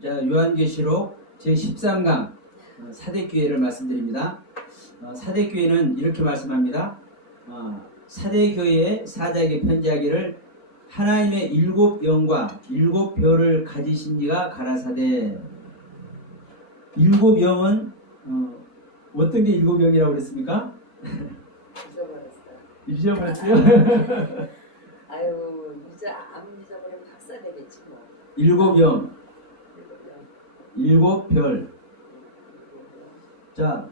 자, 요한계시록 제13강 사대교회를 말씀드립니다. 사대교회는 이렇게 말씀합니다. 사대교회의 사자에게 편지하기를 하나님의 7영과 7별을 가지신 이가 가라사대. 7영은 어떤 게 7영이라고 그랬습니까? 잊어버렸어요. 잊어버렸어요? 아유, 안 잊어버리면 박사 되겠지 뭐. 7영, 7별. 자,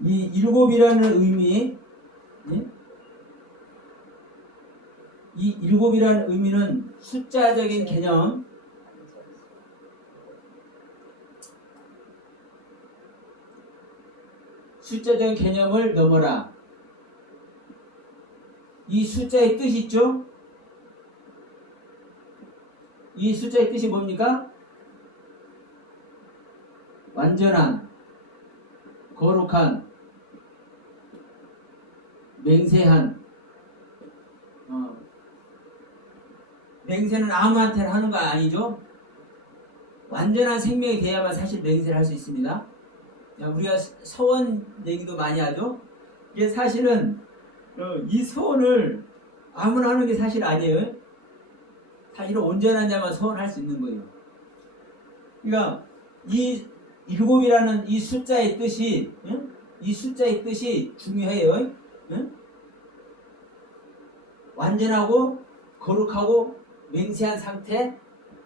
이 7이라는 의미, 이 7이라는 의미는 숫자적인 개념, 숫자적인 개념을 넘어라. 이 숫자의 뜻이 있죠? 이 숫자의 뜻이 뭡니까? 완전한, 거룩한, 맹세한. 맹세는 아무한테나 하는 거 아니죠? 완전한 생명이 돼야만 사실 맹세를 할 수 있습니다. 우리가 서원 얘기도 많이 하죠? 이게 사실은 이 서원을 아무나 하는 게 사실 아니에요. 사실은 온전한 자만 서원할 수 있는 거예요. 그러니까 이 7이라는 이 숫자의 뜻이, 이 숫자의 뜻이 중요해요. 완전하고 거룩하고 맹세한 상태,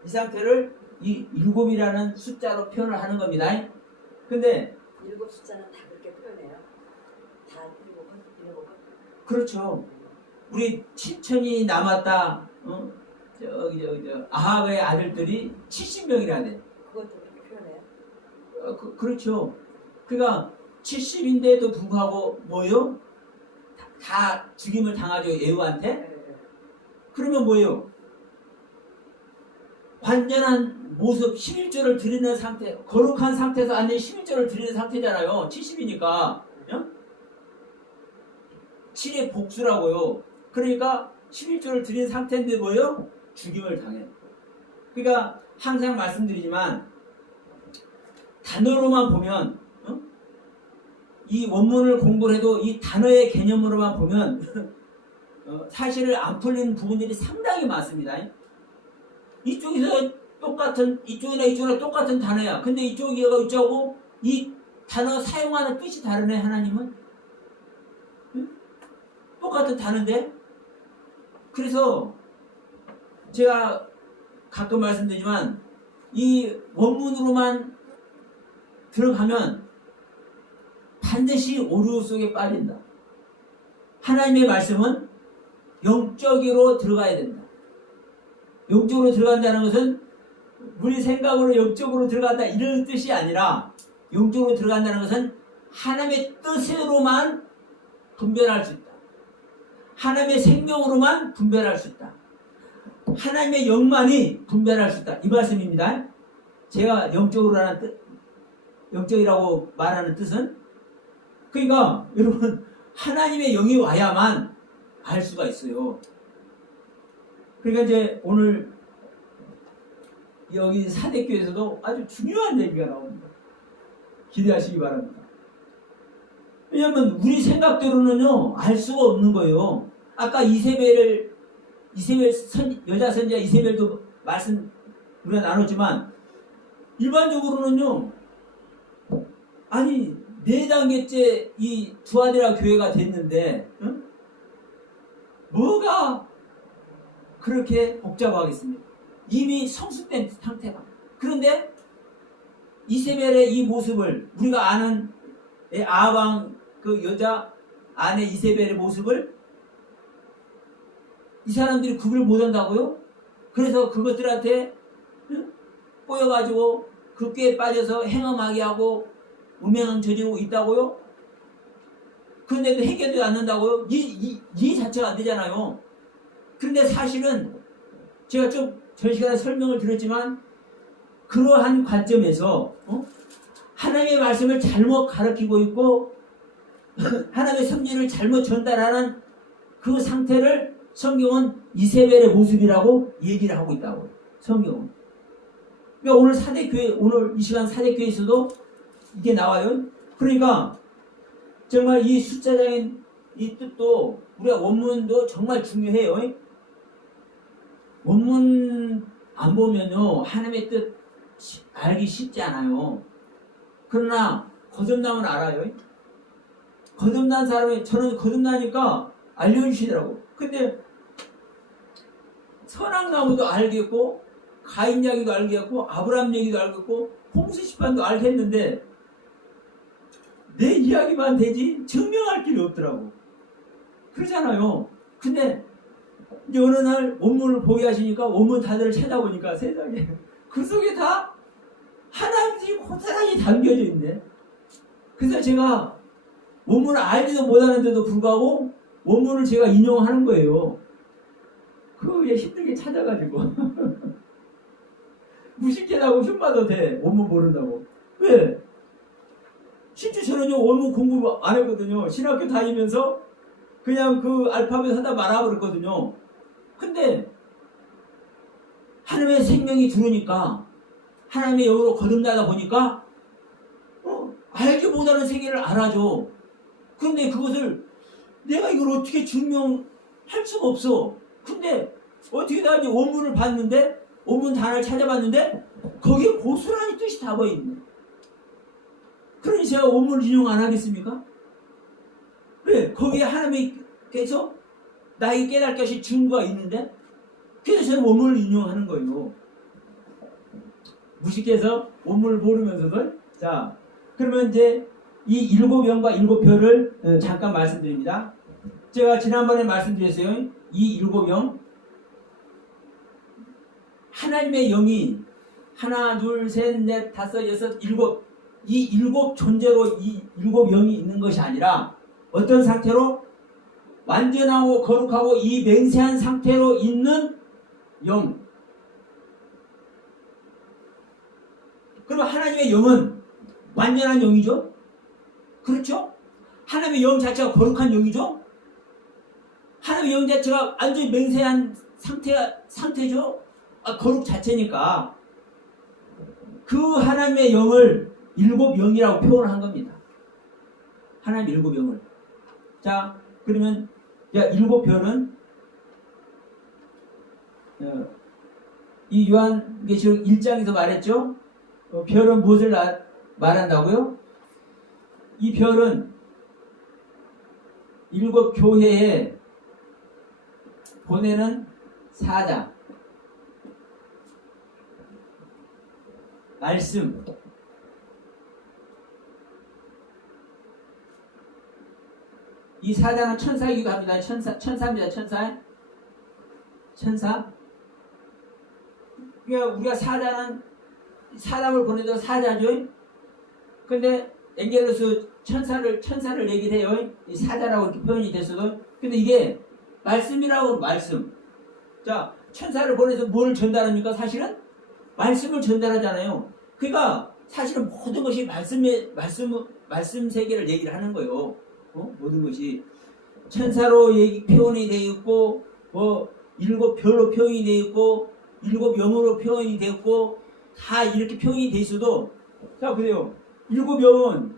이 상태를 이 7이라는 숫자로 표현을 하는 겁니다. 근데 7 숫자는 다 그렇게 표현해요. 다 7은? 그렇죠. 우리 7천이 남았다. 아합의 아들들이 70명이라 돼. 그것도 그렇게 표현해요. 그렇죠. 그러니까 70인데도 불구하고 뭐요? 다 죽임을 당하죠, 예후한테. 네. 그러면 뭐예요? 완전한 모습 11조를 드리는 상태, 거룩한 상태에서 완전히 11조를 드리는 상태잖아요. 70이니까. 7의 복수라고요. 그러니까 11조를 드린 상태인데 뭐예요? 죽임을 당해요. 그러니까 항상 말씀드리지만 단어로만 보면 이 원문을 공부를 해도 이 단어의 개념으로만 보면 사실을 안 풀리는 부분들이 상당히 많습니다. 이쪽에서 똑같은, 이쪽이나 똑같은 단어야. 근데 이쪽이가 어쩌고 이 단어 사용하는 뜻이 다르네, 하나님은. 똑같은 단어인데. 그래서 제가 가끔 말씀드리지만 이 원문으로만 들어가면 반드시 오류 속에 빠진다. 하나님의 말씀은 영적으로 들어가야 된다. 영적으로 들어간다는 것은 우리 생각으로 영적으로 들어간다 이런 뜻이 아니라 영적으로 들어간다는 것은 하나님의 뜻으로만 분별할 수 있다. 하나님의 생명으로만 분별할 수 있다. 하나님의 영만이 분별할 수 있다. 이 말씀입니다. 제가 영적으로라는 뜻, 영적이라고 말하는 뜻은 그러니까 여러분 하나님의 영이 와야만 알 수가 있어요. 그러니까 이제 오늘 여기 사대교에서도 아주 중요한 얘기가 나옵니다. 기대하시기 바랍니다. 왜냐하면 우리 생각대로는요 알 수가 없는 거예요. 아까 이세벨 여자 선지자 이세벨도 말씀 우리가 나눴지만 일반적으로는요 아니 4단계째 이 두아디라 교회가 됐는데 뭐가 그렇게 복잡하겠습니까? 이미 성숙된 상태가. 그런데 이세벨의 이 모습을 우리가 아는 아합 그 여자 아내 이세벨의 모습을 이 사람들이 구별 못한다고요? 그래서 그것들한테 꼬여가지고 그 꾀에 빠져서 행음하게 하고 음행을 저지르고 있다고요? 그런데도 해결되지 않는다고요? 이 자체가 안 되잖아요. 그런데 사실은 제가 좀 전 시간에 설명을 드렸지만 그러한 관점에서 하나님의 말씀을 잘못 가르치고 있고 하나님의 섭리를 잘못 전달하는 그 상태를 성경은 이세벨의 모습이라고 얘기를 하고 있다고. 성경은. 그러니까 오늘 사대교회, 오늘 이 시간 사대교회에서도 이게 나와요. 그러니까 정말 이 숫자장인 이 뜻도 우리가 원문도 정말 중요해요. 원문 안 보면요 하나님의 뜻 알기 쉽지 않아요. 그러나 거듭나면 알아요. 거듭난 사람이 저는 거듭나니까 알려주시더라고. 근데 선악나무도 알겠고 가인 이야기도 알겠고 아브라함 얘기도 알겠고 홍수시판도 알겠는데 내 이야기만 되지 증명할 길이 없더라고. 그러잖아요. 근데 이제 어느 날 원문을 보게 하시니까 원문 단어를 찾아보니까 세상에 그 속에 다 하나님이 고스란히 담겨져 있네. 그래서 제가 원문을 알지도 못하는데도 불구하고 원문을 제가 인용하는 거예요. 그게 힘들게 찾아가지고 무식해라고 흉봐도 돼. 원문 모른다고. 왜? 실제 저는요 원문 공부 안 했거든요. 신학교 다니면서 그냥 그 알파벳 하다 말아버렸거든요. 근데 하나님의 생명이 들어오니까 하나님의 영으로 거듭나다 보니까 알지 못하는 세계를 알아줘. 그런데 그것을 내가 이걸 어떻게 증명할 수가 없어. 근데 어떻게 다 이제 원문을 봤는데 원문 단어를 찾아봤는데 거기에 고스란히 뜻이 다 보이네. 그러니 제가 원문을 인용 안 하겠습니까? 왜? 거기에 하나님께서 나에게 깨달을 것이 증거가 있는데 그래서 저는 원문을 인용하는 거예요. 무식해서 원문을 모르면서도. 자, 그러면 이제 이 일곱 영과 일곱 별을 잠깐 말씀드립니다. 제가 지난번에 말씀드렸어요. 이 일곱 영 하나님의 영이 하나, 둘, 셋, 넷, 다섯, 여섯, 일곱 이 일곱 존재로 이 일곱 영이 있는 것이 아니라 어떤 상태로 완전하고 거룩하고 이 맹세한 상태로 있는 영. 그럼 하나님의 영은 완전한 영이죠? 그렇죠? 하나님의 영 자체가 거룩한 영이죠? 하나님의 영 자체가 완전히 맹세한 상태죠? 거룩 자체니까. 그 하나님의 영을 일곱 영이라고 표현을 한 겁니다. 하나님 일곱 영을. 자, 그러면 일곱 별은 이 요한계시록 1장에서 말했죠? 별은 무엇을 말한다고요? 이 별은 일곱 교회에 보내는 사자, 말씀, 이 사자는 천사이기도 합니다. 천사입니다. 천사. 그러니까 우리가 사자는 사람을 보내도 사자죠. 근데 엔겔로스 천사를 얘기를 해요. 이 사자라고 이렇게 표현이 됐어도. 근데 이게 말씀이라고 말씀. 자, 천사를 보내서 뭘 전달합니까? 사실은 말씀을 전달하잖아요. 그러니까 사실은 모든 것이 말씀 세계를 얘기를 하는 거예요. 모든 것이 천사로 표현이 되어 있고, 일곱 별로 표현이 되어 있고, 일곱 영으로 표현이 되어 있고, 다 이렇게 표현이 되어 있어도, 자, 그래요. 일곱 영은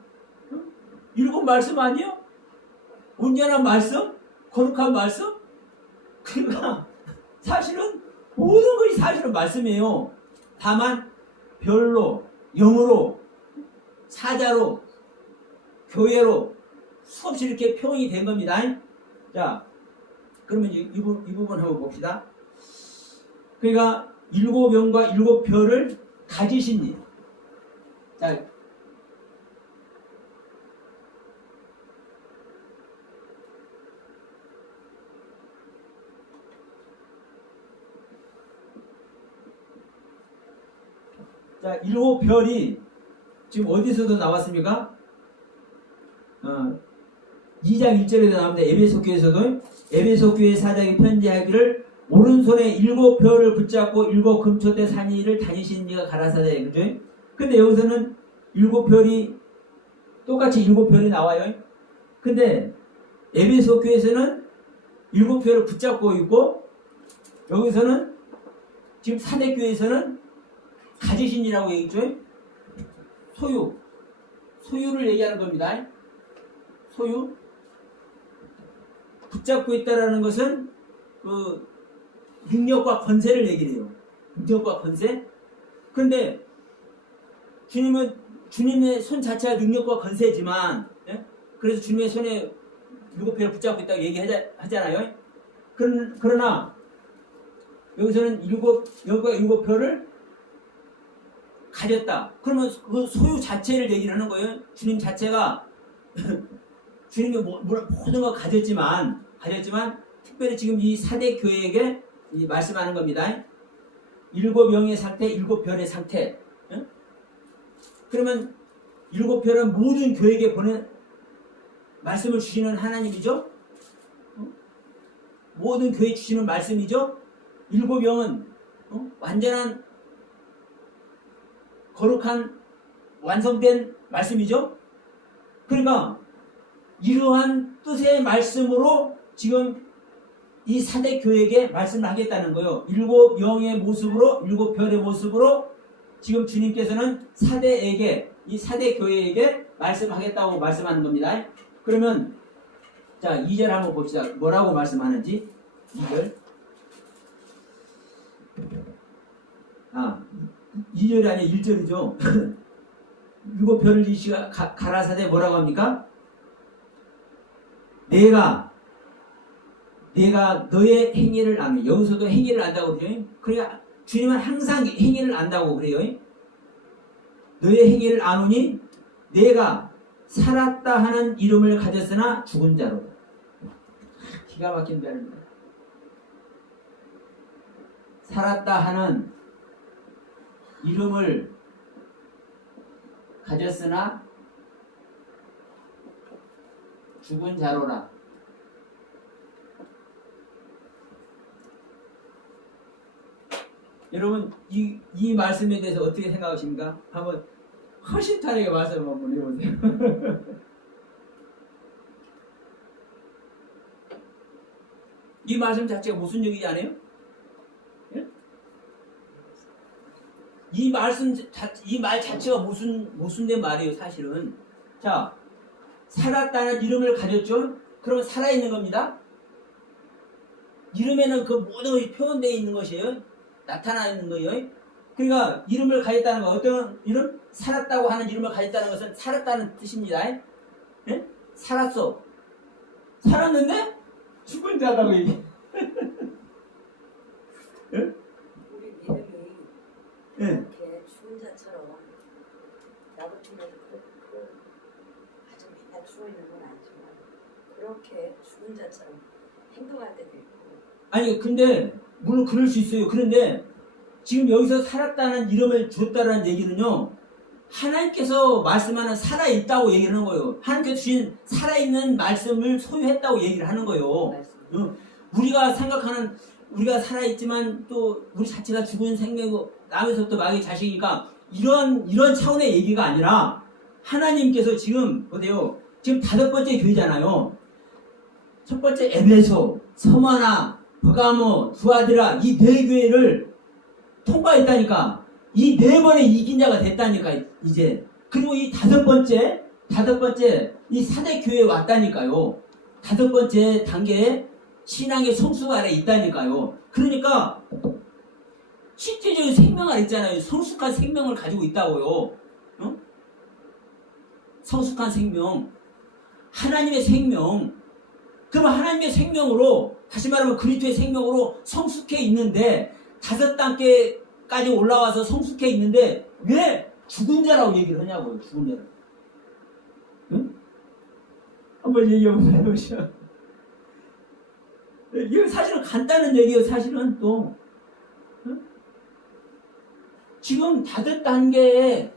일곱 말씀 아니에요? 온전한 말씀? 거룩한 말씀? 그러니까 사실은 모든 것이 사실은 말씀이에요. 다만 별로, 영으로, 사자로, 교회로 수없이 이렇게 표현이 된 겁니다. 자, 그러면 이 부분 한번 봅시다. 그러니까 일곱 영과 일곱 별을 가지신 일. 자, 일곱 별이 지금 어디서도 나왔습니까? 2장 1절에도 나오는데 에베소 교회에서도 에베소 교회 사장이 편지하기를 오른손에 일곱 별을 붙잡고 일곱 금초대 산위를 다니시는 이가 가라사대. 그죠? 근데 여기서는 일곱 별이 똑같이 일곱 별이 나와요. 근데 에베소 교회에서는 일곱 별을 붙잡고 있고 여기서는 지금 사대 교회에서는 가지신이라고 얘기했죠? 소유를 얘기하는 겁니다. 소유. 붙잡고 있다라는 것은 그 능력과 권세를 얘기해요. 능력과 권세. 그런데 주님의 손 자체가 능력과 권세지만, 예? 그래서 주님의 손에 일곱 표를 붙잡고 있다고 얘기하잖아요. 그러나 여기서는 일곱 표를 가졌다. 그러면 그 소유 자체를 얘기를 하는 거예요. 주님 자체가 주님이 모든 걸 가졌지만 특별히 지금 이 사대 교회에게 말씀하는 겁니다. 일곱 영의 상태, 일곱 별의 상태. 응? 그러면 일곱 별은 모든 교회에게 보낸 말씀을 주시는 하나님이죠. 모든 교회에 주시는 말씀이죠. 일곱 영은 완전한 거룩한 완성된 말씀이죠. 그러니까 이러한 뜻의 말씀으로 지금 이 사대 교회에게 말씀을 하겠다는 거예요. 일곱 영의 모습으로, 일곱 별의 모습으로 지금 주님께서는 이 사대 교회에게 말씀하겠다고 말씀하는 겁니다. 그러면 자, 2절 한번 봅시다. 뭐라고 말씀하는지. 2절. 2절이 아니라 1절이죠. 일곱 별을 이시가 가라사대 뭐라고 합니까? 내가 너의 행위를 아노니. 여기서도 행위를 안다고 그래요. 그러니까 주님은 항상 행위를 안다고 그래요. 너의 행위를 아노니 내가 살았다 하는 이름을 가졌으나 죽은 자로. 기가 막힌 말입니다. 살았다 하는 이름을 가졌으나 죽은 자로라. 여러분 이 말씀에 대해서 어떻게 생각하십니까? 한번 허심탄회하게 말씀 한번 해보세요. 이 말씀 자체가 무슨 얘기지 않아요? 예? 이 말 자체가 무슨 말이에요, 사실은. 자, 살았다는 이름을 가졌죠? 그러면 살아있는 겁니다. 이름에는 그 모든 것이 표현되어 있는 것이에요. 나타나 있는 거예요. 그러니까 이름을 가졌다는 거, 어떤 이름? 살았다고 하는 이름을 가졌다는 것은 살았다는 뜻입니다. 예? 살았어. 살았는데 죽은 자라고 얘기해. 예? 우리 믿음이 예. 이렇게 죽은 자처럼 나 같으면 아주 맨날 죽어 있는 건 아니지만 그렇게 죽은 자처럼 행동할 때도 있고. 아니 근데 물론 그럴 수 있어요. 그런데 지금 여기서 살았다는 이름을 줬다는 얘기는요, 하나님께서 말씀하는 살아있다고 얘기를 하는 거예요. 하나님께서 주신 살아있는 말씀을 소유했다고 얘기를 하는 거예요. 우리가 생각하는, 우리가 살아있지만 또 우리 자체가 죽은 생명이고 남에서부터 마귀의 자식이니까 이런 차원의 얘기가 아니라 하나님께서 지금 어때요? 지금 5번째 교회잖아요. 첫 번째 에베소, 서머나, 버가모, 두아디라 이 4교회를 통과했다니까. 이 4번에 이긴 자가 됐다니까 이제. 그리고 이 5번째 이 사대 교회에 왔다니까요. 5번째 단계에 신앙의 성수가 안에 있다니까요. 그러니까 실제적인 생명 안에 있잖아요. 성숙한 생명을 가지고 있다고요. 성숙한 생명, 하나님의 생명. 그럼 하나님의 생명으로, 다시 말하면 그리스도의 생명으로 성숙해 있는데 5단계까지 올라와서 성숙해 있는데 왜 죽은 자라고 얘기를 하냐고요. 죽은 자라고. 응? 한번 얘기 한번 해보시죠. 이거 사실은 간단한 얘기예요. 사실은 또 지금 5단계에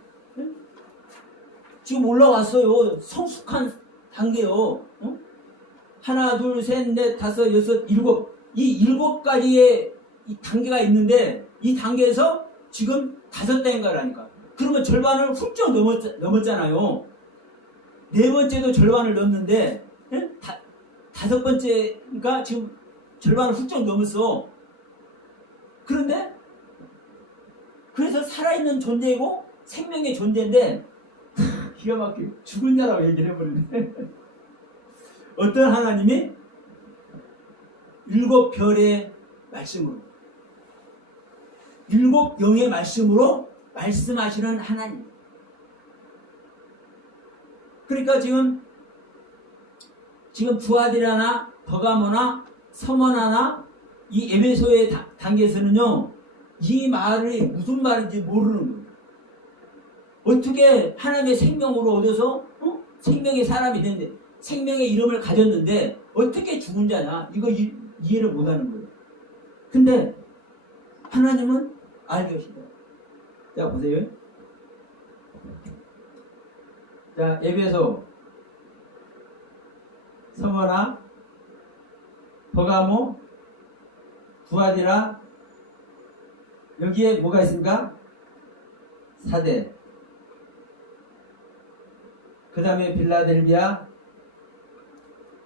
지금 올라왔어요. 성숙한 단계요. 하나, 둘, 셋, 넷, 다섯, 여섯, 일곱. 이 7가지의 이 단계가 있는데 이 단계에서 지금 5단계라니까. 그러면 절반을 훌쩍 넘었잖아요. 4번째도 절반을 넘는데 5번째가 지금 절반을 훌쩍 넘었어. 그런데 그래서 살아있는 존재이고 생명의 존재인데 기가 막히게 죽은 자라고 얘기를 해버리네. 어떤 하나님이 7별의 말씀으로 7병의 말씀으로 말씀하시는 하나님. 그러니까 지금 두아디라나 버가모나 서머나나 이 에베소의 단계에서는요, 이 말이 무슨 말인지 모르는 거예요. 어떻게 하나님의 생명으로 얻어서 생명의 사람이 되는데, 생명의 이름을 가졌는데 어떻게 죽은 자냐, 이거 이해를 못하는 거예요. 근데 하나님은 알고 계시다. 자, 보세요. 자, 에베소, 서머나, 버가모, 두아디라, 여기에 뭐가 있습니까? 사대. 그 다음에 빌라델비아,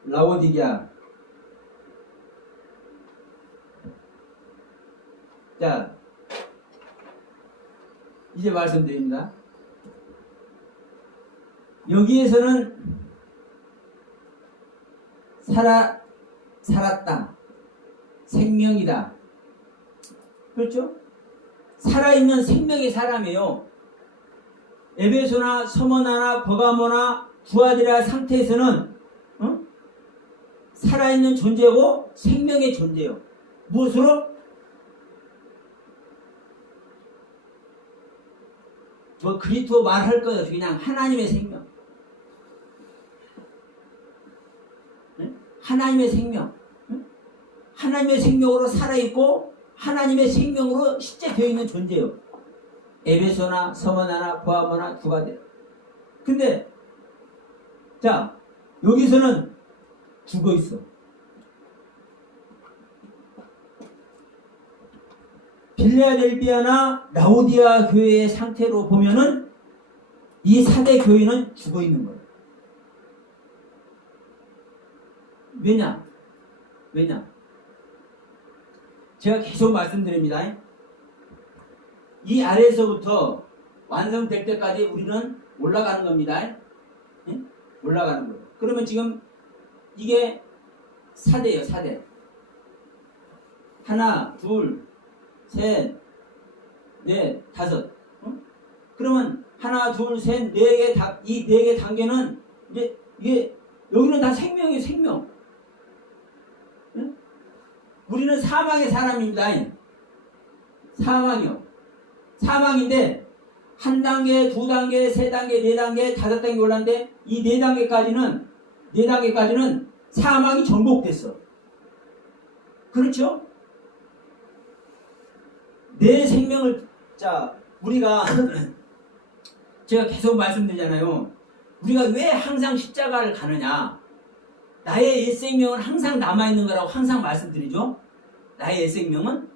라오디게아. 자, 이제 말씀드립니다. 여기에서는 살았다. 생명이다. 그렇죠? 살아있는 생명의 사람이에요. 에베소나 서머나나 버가모나 두아디라 상태에서는 살아있는 존재고 생명의 존재예요. 무엇으로? 뭐 그리스도 말할 거예요. 그냥 하나님의 생명. 하나님의 생명. 하나님의 생명으로 살아있고 하나님의 생명으로 실제 되어 있는 존재예요. 에베소나 서머나나 버가모나 두아디라. 근데 자, 여기서는 죽어 있어. 빌라델비아나 라오디아 교회의 상태로 보면은 이 4대 교회는 죽어 있는 거예요. 왜냐? 제가 계속 말씀드립니다. 이 아래에서부터 완성될 때까지 우리는 올라가는 겁니다. 올라가는 거예요. 그러면 지금 이게 4대예요, 4대. 하나, 둘, 셋, 넷, 다섯. 그러면 하나, 둘, 셋, 네 개, 이 네 개 단계는 이제 이게 여기는 다 생명이에요, 생명. 우리는 사망의 사람입니다. 사망이요. 사망인데 한 단계, 두 단계, 세 단계, 네 단계, 다섯 단계 올랐는데 이 네 단계까지는 사망이 정복됐어. 그렇죠? 내 생명을, 자, 우리가 제가 계속 말씀드리잖아요. 우리가 왜 항상 십자가를 가느냐? 나의 옛 생명은 항상 남아있는 거라고 항상 말씀드리죠. 나의 옛 생명은.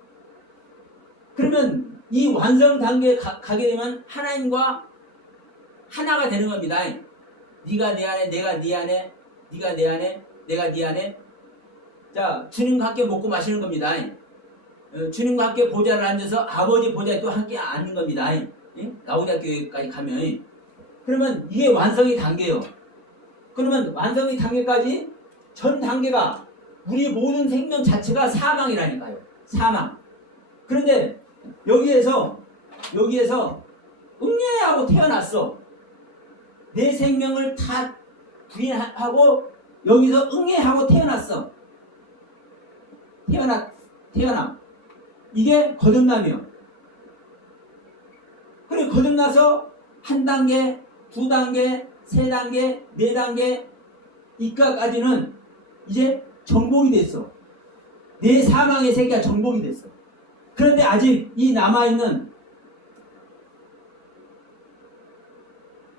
그러면 이 완성 단계에 가게 되면 하나님과 하나가 되는 겁니다. 네가 내 안에, 내가 네 안에, 네가 내 안에, 내가 네 안에. 자, 주님과 함께 먹고 마시는 겁니다. 주님과 함께 보좌를 앉아서 아버지 보좌에 또 함께 앉는 겁니다. 라오디아 교회까지 가면. 그러면 이게 완성의 단계예요. 그러면 완성의 단계까지 전 단계가 우리 모든 생명 자체가 사망이라니까요. 사망. 그런데 여기에서 응애하고 태어났어. 내 생명을 다 부인하고 여기서 응애하고 태어났어. 태어남. 이게 거듭남이요. 그리고 거듭나서 한 단계, 두 단계, 세 단계, 네 단계 이까지는 이제 정복이 됐어. 내 사망의 세계가 정복이 됐어. 그런데 아직 이 남아있는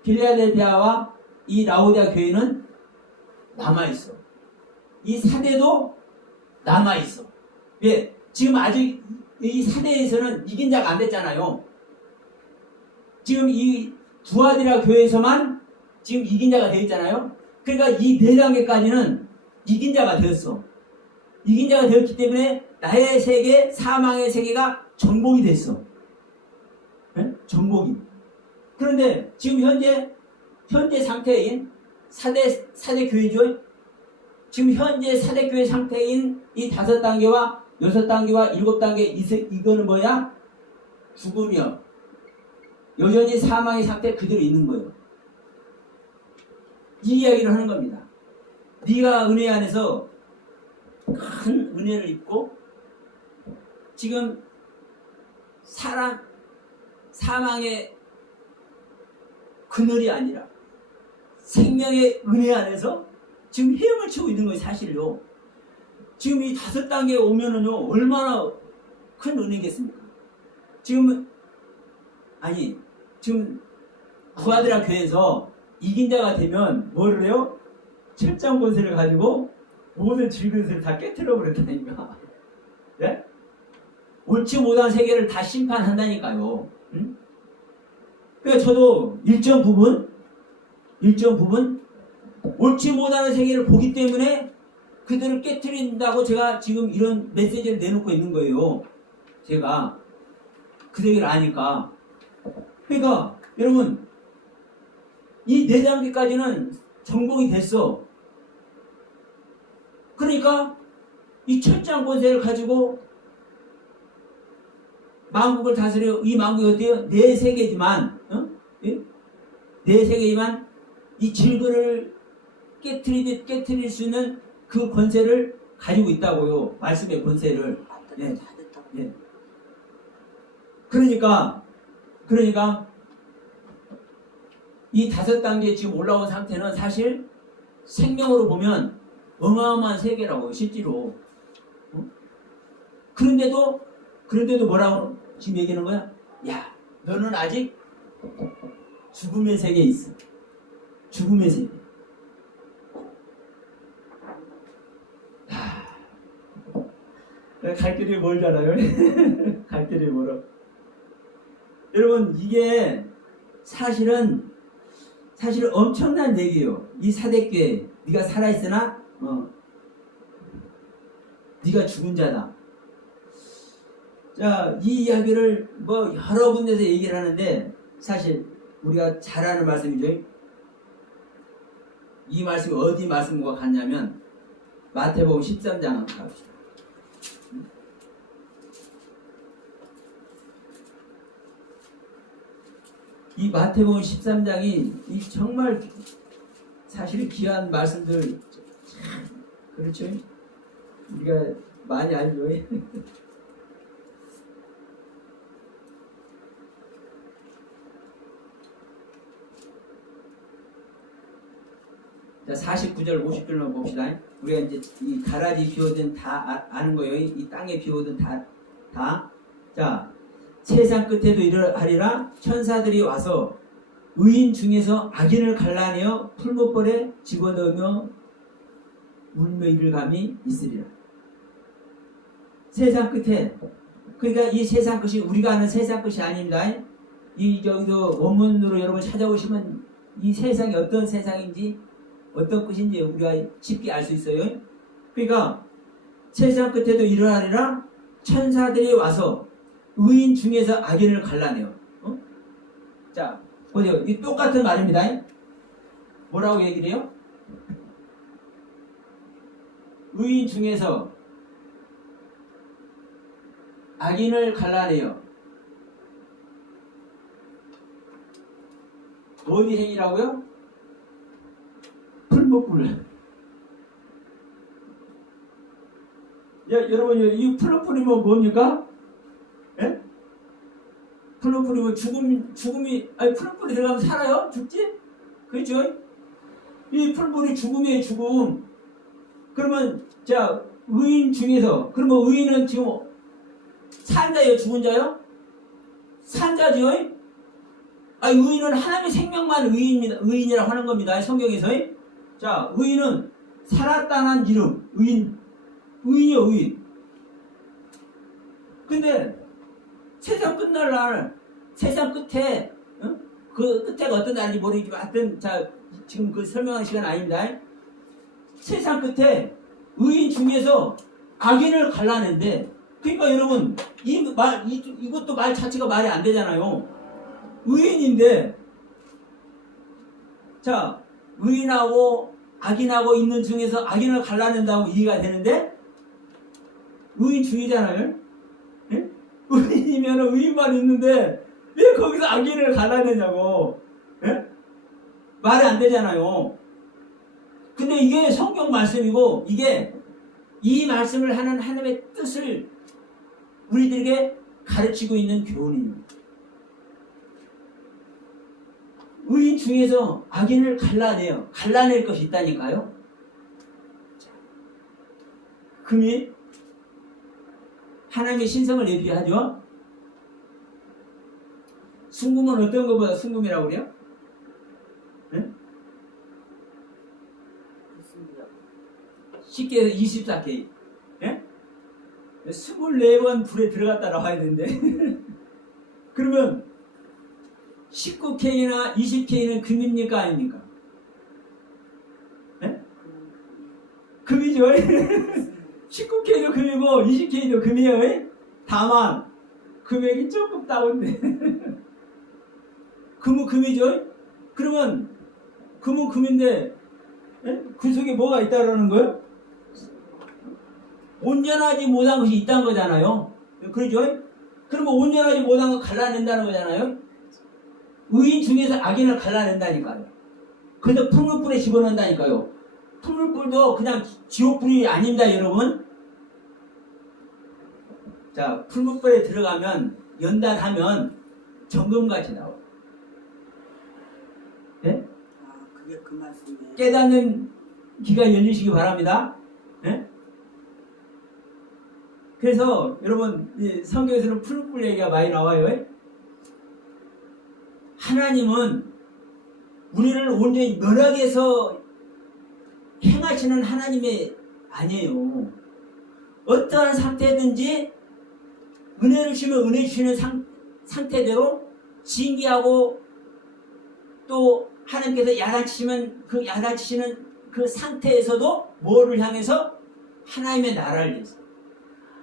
빌라델비아와 이 라오디아 교회는 남아있어. 이 4대도 남아있어. 왜? 지금 아직 이 4대에서는 이긴 자가 안 됐잖아요. 지금 이 두아디라 교회에서만 지금 이긴 자가 되어 있잖아요. 그러니까 이 4단계까지는 이긴 자가 되었어. 이긴 자가 되었기 때문에 나의 세계, 사망의 세계가 정복이 됐어. 정복이. 그런데 지금 현재 상태인 사대 교회죠. 지금 현재 사대 교회 상태인 이 5단계와 6단계와 7단계 이거는 뭐야? 죽음이요. 여전히 사망의 상태 그대로 있는 거예요. 이 이야기를 하는 겁니다. 네가 은혜 안에서 큰 은혜를 입고 지금 사망의 그늘이 아니라 생명의 은혜 안에서 지금 헤엄을 치고 있는 거예요. 사실요. 지금 이 5단계에 오면은요 얼마나 큰 은혜겠습니까? 지금 구하드라 교회에서 이긴 자가 되면 뭐를 해요? 철장 권세를 가지고 모든 질그릇을 것을 다 깨트려 버렸다니까. 네? 옳지 못한 세계를 다 심판한다니까요. 응? 그러니까 저도 일정 부분 옳지 못하는 세계를 보기 때문에 그들을 깨트린다고 제가 지금 이런 메시지를 내놓고 있는 거예요. 제가 그 세계를 아니까. 그러니까 여러분 이 4단계까지는 정복이 됐어. 그러니까 이 철장 권세를 가지고 만국을 다스려. 이 만국이 어때요? 내 세계지만 내 세계지만 이 질그를 깨트릴 수 있는 그 권세를 가지고 있다고요. 말씀의 권세를. 예. 예. 그러니까 이 5단계 지금 올라온 상태는 사실 생명으로 보면 어마어마한 세계라고 실제로. 그런데도 뭐라고 지금 얘기하는 거야? 야, 너는 아직 죽음의 세계에 있어. 죽음의 세계. 갈 길이 멀잖아요. 갈 길이 멀어. 여러분 이게 사실은 엄청난 얘기예요. 이 사대교회 네가 살아있으나 네가 죽은 자다. 자, 이 이야기를 뭐 여러 군데서 얘기를 하는데 사실 우리가 잘 아는 말씀이죠. 이 말씀이 어디 말씀과 같냐면 마태복음 13장 한번 갑시다. 이 마태복음 13장이 정말 사실 귀한 말씀들, 그렇죠? 우리가 많이 알죠? 자, 49절 50절로 봅시다. 우리가 이제 이 가라지 비오든 다 아는 거예요. 이 땅에 비오든 다. 자, 세상 끝에도 이러하리라. 천사들이 와서 의인 중에서 악인을 갈라내어 풀무벌에 집어넣으며 울며 이를 감이 있으리라. 세상 끝에, 그러니까 이 세상 끝이 우리가 아는 세상 끝이 아닙니다. 이 저기도 원문으로 여러분 찾아보시면 이 세상이 어떤 세상인지 어떤 끝인지 우리가 쉽게 알 수 있어요. 그러니까 세상 끝에도 이러하리라. 천사들이 와서 의인 중에서 악인을 갈라내요. 자, 보세요. 이 똑같은 말입니다. 뭐라고 얘기를 해요? 의인 중에서 악인을 갈라내요. 어디 행위라고요? 풀무불. 여러분, 이 풀무불이면 뭡니까? 예? 풀무불이면 죽음이, 아니, 풀무불이 들어가면 살아요? 죽지? 그렇죠? 이 풀무불이 죽음이에요, 죽음. 그러면, 자, 의인 중에서, 그러면 의인은 지금 산 자예요, 죽은 자요? 산 자죠? 아니, 의인은 하나님의 생명만 의인이라고 하는 겁니다, 성경에서. 자, 의인은 살았다는 이름, 의인이요, 의인. 근데 세상 끝날 날, 세상 끝에, 그 끝에가 어떤 날인지 모르겠지만, 하여튼, 자, 지금 그 설명할 시간 아닙니다. 세상 끝에 의인 중에서 악인을 갈라낸대. 그러니까 여러분, 이것도 말 자체가 말이 안 되잖아요. 의인인데, 자, 의인하고 악인하고 있는 중에서 악인을 갈라낸다고 이해가 되는데, 의인 중이잖아요. 예? 의인이면 의인만 있는데 왜 거기서 악인을 갈라내냐고. 예? 말이 안 되잖아요. 근데 이게 성경 말씀이고, 이게 이 말씀을 하는 하나님의 뜻을 우리들에게 가르치고 있는 교훈이에요. 의인 중에서 악인을 갈라낼 것이 있다니까요. 금이 하나님의 신성을 예비하죠. 순금은 어떤 것보다 순금이라고 그래요? 네? 쉽게 해서 24K. 예? 24번 불에 들어갔다 나와야 되는데. 그러면 19K나 20K는 금입니까? 아닙니까? 예? 금이죠. 19K도 금이고 20K도 금이에요. 다만 금액이 조금 다운돼. 금은 금이죠. 그러면 금은 금인데, 예? 그 속에 뭐가 있다라는 거예요? 온전하지 못한 것이 있다는 거잖아요. 그러죠? 그러면 온전하지 못한 거 갈라낸다는 거잖아요. 의인 중에서 악인을 갈라낸다니까요. 그래서 풀무불에 집어넣는다니까요. 풀무불도 그냥 지옥불이 아닙니다, 여러분. 자, 풀무불에 들어가면, 연단하면 정금같이 나와요. 네? 아, 그게 그 말씀이에요. 깨닫는 귀가 열리시기 바랍니다. 네? 그래서 여러분, 성경에서는 풀무불 얘기가 많이 나와요. 하나님은 우리를 온전히 면학에서 행하시는 하나님이 아니에요. 어떠한 상태든지 은혜를 주시면 은혜 주시는 상태대로 징계하고, 또 하나님께서 야단치시면 그 야단치시는 그 상태에서도 뭐를 향해서? 하나님의 나라를 위해서,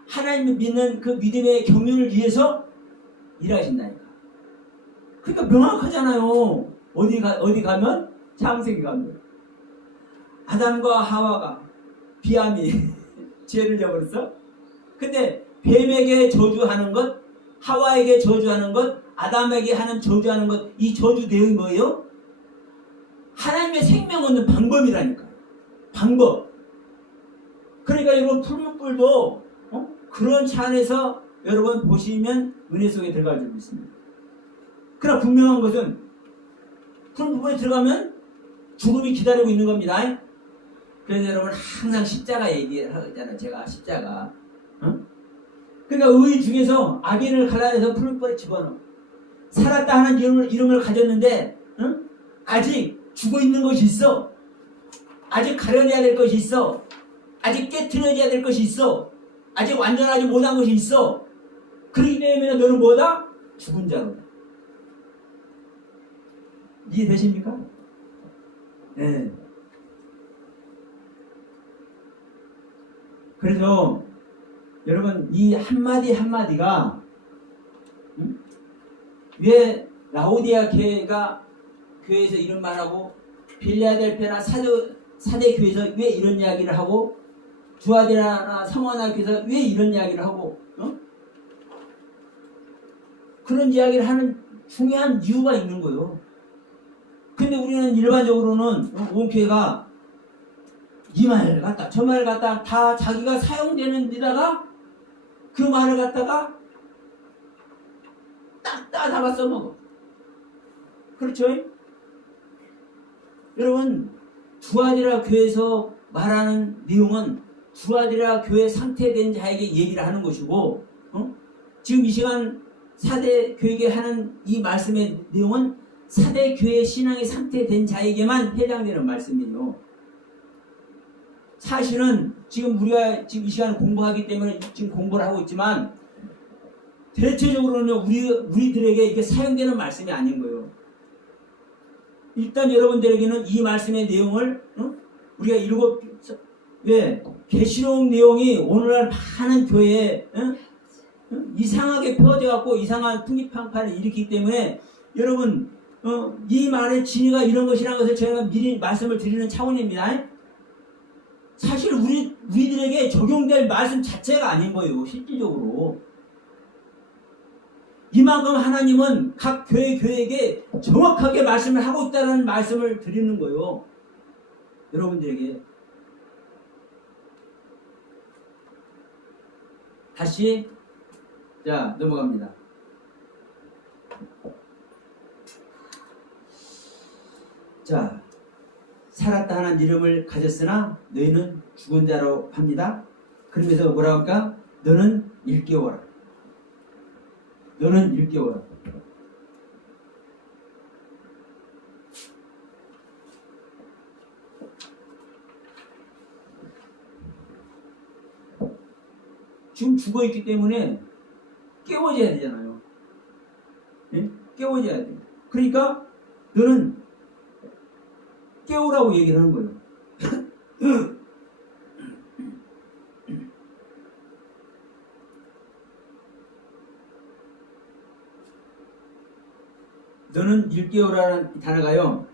하나님을 믿는 그 믿음의 경륜을 위해서 일하신다니까. 그러니까 명확하잖아요. 어디 가면? 창세기 가면 아담과 하와가 비암이 죄를 져버렸어. 근데 뱀에게 저주하는 것, 하와에게 저주하는 것, 아담에게 하는 저주하는 것, 이 저주 내용이 뭐예요? 하나님의 생명 얻는 방법이라니까요. 방법. 그러니까 여러분 풀무불도 그런 차 안에서 여러분 보시면 은혜 속에 들어갈 줄 믿습니다. 그러나 분명한 것은 풀무불에 들어가면 죽음이 기다리고 있는 겁니다. 그래서 여러분 항상 십자가 얘기를 하잖아요. 제가 십자가. 그러니까 의인 중에서 악인을 갈라내서 풀무불에 집어넣어. 살았다 하는 이름을 가졌는데 아직 죽어 있는 것이 있어. 아직 가려내야 될 것이 있어. 아직 깨트려져야 될 것이 있어. 아직 완전하지 못한 것이 있어. 그렇기 때문에 너는 뭐다? 죽은 자로다. 이해되십니까? 네. 그래서 여러분 이 한마디 한마디가 왜 라오디아 교회에서 이런 말하고 빌라델피아나 사대 교회에서 왜 이런 이야기를 하고 두아디라나 성화나 교회에서 왜 이런 이야기를 하고 그런 이야기를 하는 중요한 이유가 있는 거예요. 근데 우리는 일반적으로는 온 교회가 이 말을 갖다 저 말을 갖다 다 자기가 사용되는 데다가 그 말을 갖다가 딱 따다가 써먹어. 그렇죠? 여러분 두아디라 교회에서 말하는 내용은 두아디라 교회 상태된 자에게 얘기를 하는 것이고 지금 이 시간 사대 교회에게 하는 이 말씀의 내용은 사대 교회 신앙이 상태된 자에게만 해당되는 말씀이에요. 사실은 지금 우리가 지금 이 시간에 공부하기 때문에 지금 공부를 하고 있지만 대체적으로는 우리들에게 이게 사용되는 말씀이 아닌 거예요. 일단 여러분들에게는 이 말씀의 내용을 우리가 계시록 내용이 오늘날 많은 교회에 이상하게 펴져 갖고 이상한 풍기팡판을 일으키기 때문에 여러분 이 말의 진위가 이런 것이라는 것을 저희가 미리 말씀을 드리는 차원입니다. 사실 우리들에게 적용될 말씀 자체가 아닌 거예요. 실질적으로. 이만큼 하나님은 각 교회에게 정확하게 말씀을 하고 있다는 말씀을 드리는 거예요. 여러분들에게. 다시 자 넘어갑니다. 자, 살았다 하는 이름을 가졌으나 너희는 죽은 자로 합니다. 그러면서 뭐라고 할까? 너는 일깨워라. 너는 일깨워라. 지금 죽어있기 때문에 깨워져야 되잖아요. 예? 깨워져야 돼. 그러니까 너는 깨우라고 얘기를 하는 거예요. 너는 일깨우라는 단어가요.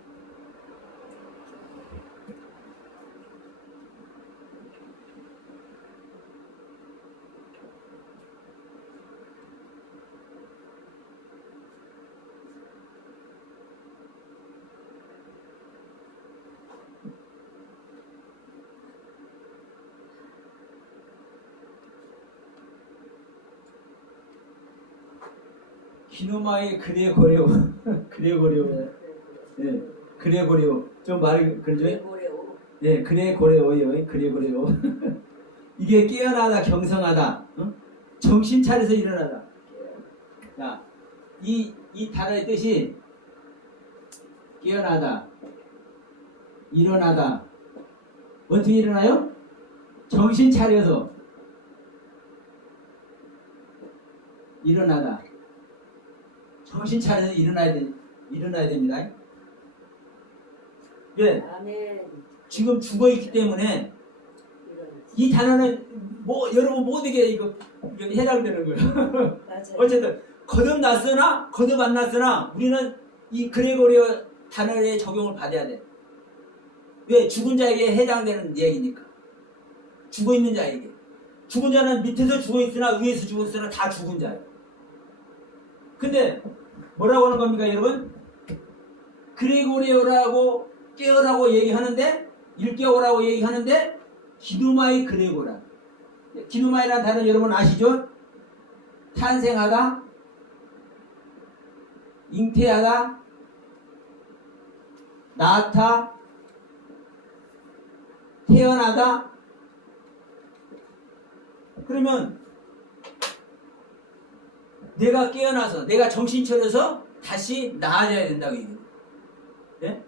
기노마의 그레고레오. 그레고레오. 네, 그레고레오. 좀 말이 그러죠? 그레고레오. 네, 그레고레오예요. 그레고레오. 이게 깨어나다, 경성하다, 정신 차려서 일어나다. 자, 이 단어의 뜻이 깨어나다, 일어나다. 어떻게 일어나요? 정신 차려서 일어나다. 정신 차려서 일어나야 됩니다. 왜? 아멘. 지금 죽어있기 때문에 이 단어는 여러분 모두에게 이거 해당되는 거예요. 맞아요. 어쨌든 거듭났으나 거듭 안 났으나 우리는 이 그레고리오 단어의 적용을 받아야 돼. 왜? 죽은 자에게 해당되는 이야기니까. 죽어있는 자에게. 죽은 자는 밑에서 죽어있으나 위에서 죽었으나 다 죽은 자예요. 근데 뭐라고 하는 겁니까 여러분? 그레고리오라고 깨어라고 얘기하는데 일깨우라고 얘기하는데 기누마이 그레고라. 기누마이라는 단어 여러분 아시죠? 탄생하다, 잉태하다, 낳다, 태어나다. 그러면 내가 깨어나서 내가 정신 차려서 다시 나아져야 된다고 얘기해요. 네?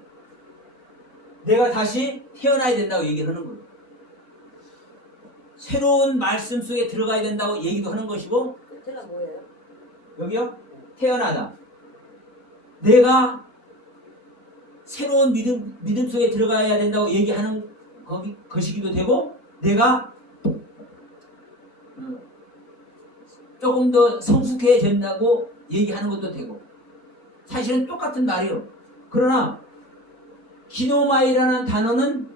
내가 다시 태어나야 된다고 얘기를 하는 거예요. 새로운 말씀 속에 들어가야 된다고 얘기도 하는 것이고. 끝에가 뭐예요? 여기요? 태어나다. 내가 새로운 믿음 속에 들어가야 된다고 얘기하는 것이기도 되고, 내가 조금 더 성숙해진다고 얘기하는 것도 되고, 사실은 똑같은 말이요. 그러나 기노마이라는 단어는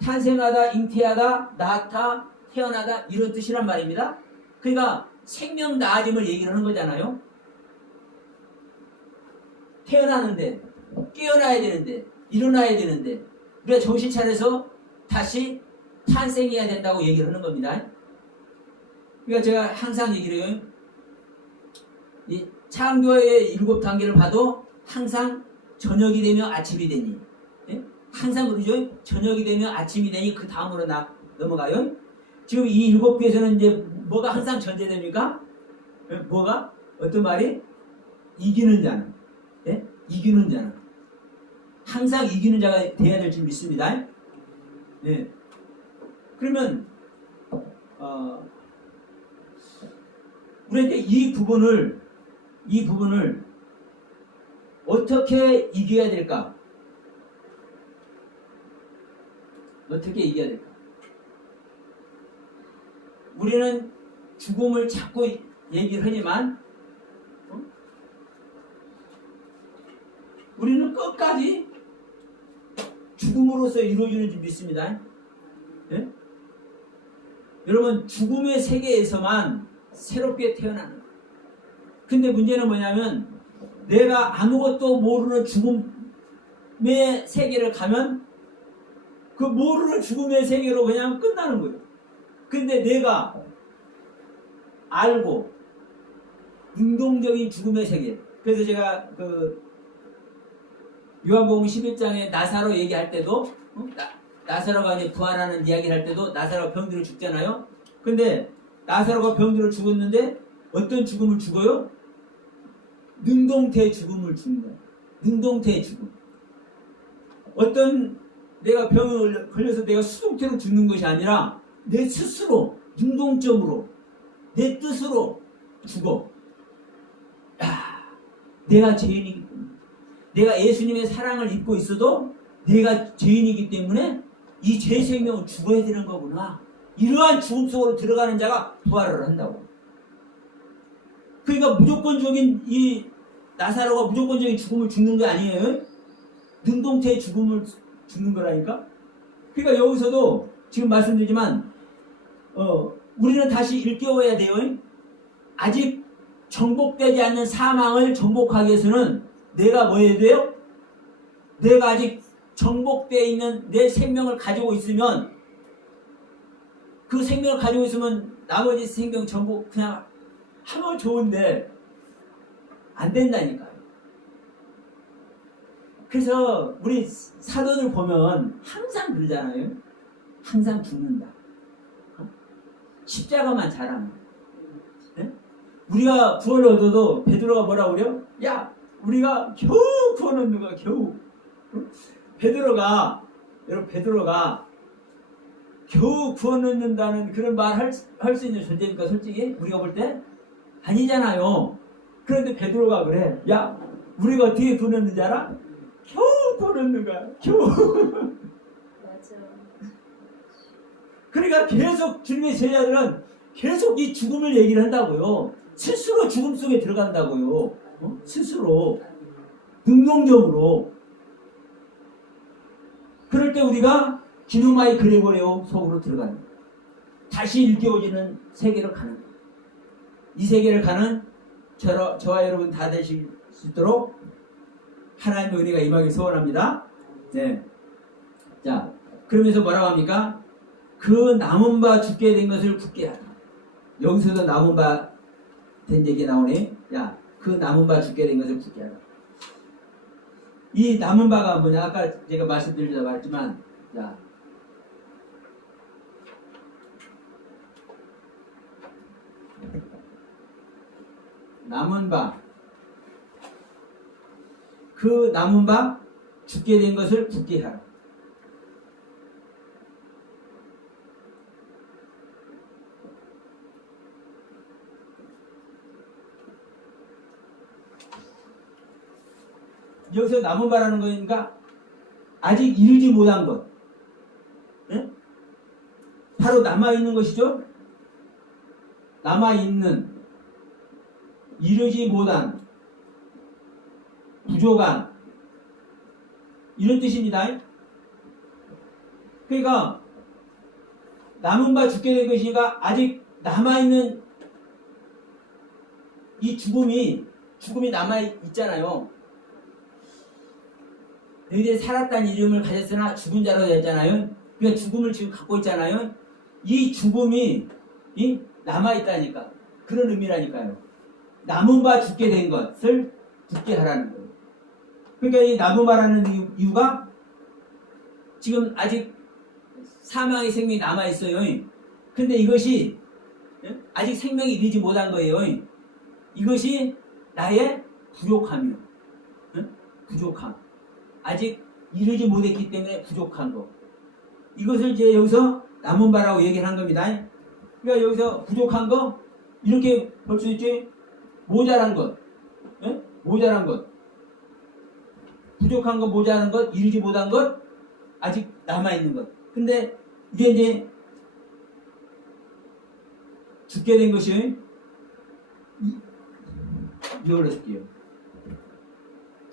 탄생하다, 잉태하다, 낳다, 태어나다 이런 뜻이란 말입니다. 그러니까 생명 나아짐을 얘기를 하는 거잖아요. 태어나는데, 깨어나야 되는데, 일어나야 되는데, 우리가 정신 차려서 다시 탄생해야 된다고 얘기를 하는 겁니다. 그러니까 제가 항상 얘기를 해요. 이 창조의 7단계를 봐도 항상 저녁이 되면 아침이 되니, 예? 항상 그러죠. 저녁이 되면 아침이 되니 그 다음으로 넘어가요. 지금 이 7개에서는 이제 뭐가 항상 전제됩니까? 예? 뭐가? 어떤 말이? 이기는 자는, 예? 이기는 자는 항상 이기는 자가 돼야 될 줄 믿습니다. 예. 그러면 우리가 이 부분을 어떻게 이겨야 될까? 어떻게 이겨야 될까? 우리는 죽음을 자꾸 얘기를 하지만 우리는 끝까지 죽음으로써 이루어지는 줄 믿습니다. 예? 여러분 죽음의 세계에서만 새롭게 태어나는 거예요. 근데 문제는 뭐냐면 내가 아무것도 모르는 죽음의 세계를 가면 그 모르는 죽음의 세계로 그냥 끝나는 거예요. 근데 내가 알고 능동적인 죽음의 세계. 그래서 제가 그 요한복음 11장에 나사로 얘기할 때도 나사로가 이제 부활하는 이야기를 할 때도 나사로가 병들어 죽잖아요. 근데 나사로가 병들어 죽었는데 어떤 죽음을 죽어요? 능동태의 죽음을 죽는 거예요. 능동태의 죽음. 어떤 내가 병에 걸려서 내가 수동태로 죽는 것이 아니라 내 스스로 능동적으로 내 뜻으로 죽어. 내가 죄인이기 때문에 내가 예수님의 사랑을 입고 있어도 내가 죄인이기 때문에 이 죄 생명은 죽어야 되는 거구나. 이러한 죽음 속으로 들어가는 자가 부활을 한다고. 그러니까 무조건적인 이 나사로가 무조건적인 죽음을 죽는 게 아니에요. 능동태의 죽음을 죽는 거라니까. 그러니까 여기서도 지금 말씀드리지만 우리는 다시 일깨워야 돼요. 아직 정복되지 않는 사망을 정복하기 위해서는 내가 뭐 해야 돼요? 내가 아직 정복되어 있는 내 생명을 가지고 있으면 그 생명을 가지고 있으면 나머지 생명 전부 그냥 하면 좋은데 안 된다니까요. 그래서 우리 사도들 보면 항상 그러잖아요. 항상 죽는다. 십자가만 잘하면. 네? 우리가 구원을 얻어도 베드로가 뭐라고 그래요? 야, 우리가 겨우 구원 얻는 거야, 겨우. 베드로가 겨우 구원 얻는다는 그런 말 할 수 있는 존재입니까? 솔직히 우리가 볼 때 아니잖아요. 그런데 베드로가 그래. 야, 우리가 어떻게 구원 얻는지 알아? 겨우 구원 얻는 거야. 겨우. 맞아. 그러니까 계속 주님의 제자들은 계속 이 죽음을 얘기를 한다고요. 스스로 죽음 속에 들어간다고요. 스스로 능동적으로. 그럴 때 우리가 기누마의 그레고레오 속으로 들어가는 거예요. 다시 일깨워지는 세계로 가는 거예요. 이 세계를 가는 저와 여러분 다 되실 수 있도록 하나님의 은혜가 임하기 소원합니다. 네. 자, 그러면서 뭐라고 합니까? 그 남은 바 죽게 된 것을 굳게 하라. 여기서도 남은 바 된 얘기 나오네. 야, 그 남은 바 죽게 된 것을 굳게 하라. 이 남은 바가 뭐냐? 아까 제가 말씀드리자 말했지만, 자, 남은 바, 그 남은 바 죽게 된 것을 굳게 하라. 여기서 남은 바라는 거니까 아직 이루지 못한 것. 네? 바로 남아있는 것이죠. 남아있는, 이루지 못한, 부족한, 이런 뜻입니다. 그러니까 남은 바 죽게 된 것이니까 아직 남아있는 이 죽음이 남아있잖아요. 너희들이 살았다는 이름을 가졌으나 죽은 자로 됐잖아요. 그러니까 죽음을 지금 갖고 있잖아요. 이 죽음이 남아있다니까. 그런 의미라니까요. 남은 바 죽게 된 것을 굳게 하라는 거예요. 그러니까 이 남은 바라는 이유가 지금 아직 사망의 생명이 남아있어요. 근데 이것이 아직 생명이 이르지 못한 거예요. 이것이 나의 부족함이요. 부족함. 아직 이르지 못했기 때문에 부족한 거. 이것을 이제 여기서 남은 바라고 얘기를 한 겁니다. 그러니까 여기서 부족한 거, 이렇게 볼 수 있지? 모자란 것. 예? 모자란 것. 부족한 것, 모자란 것, 이르지 못한 것, 아직 남아있는 것. 근데 이게 이제 죽게 된 것이 이걸로 쓸게요.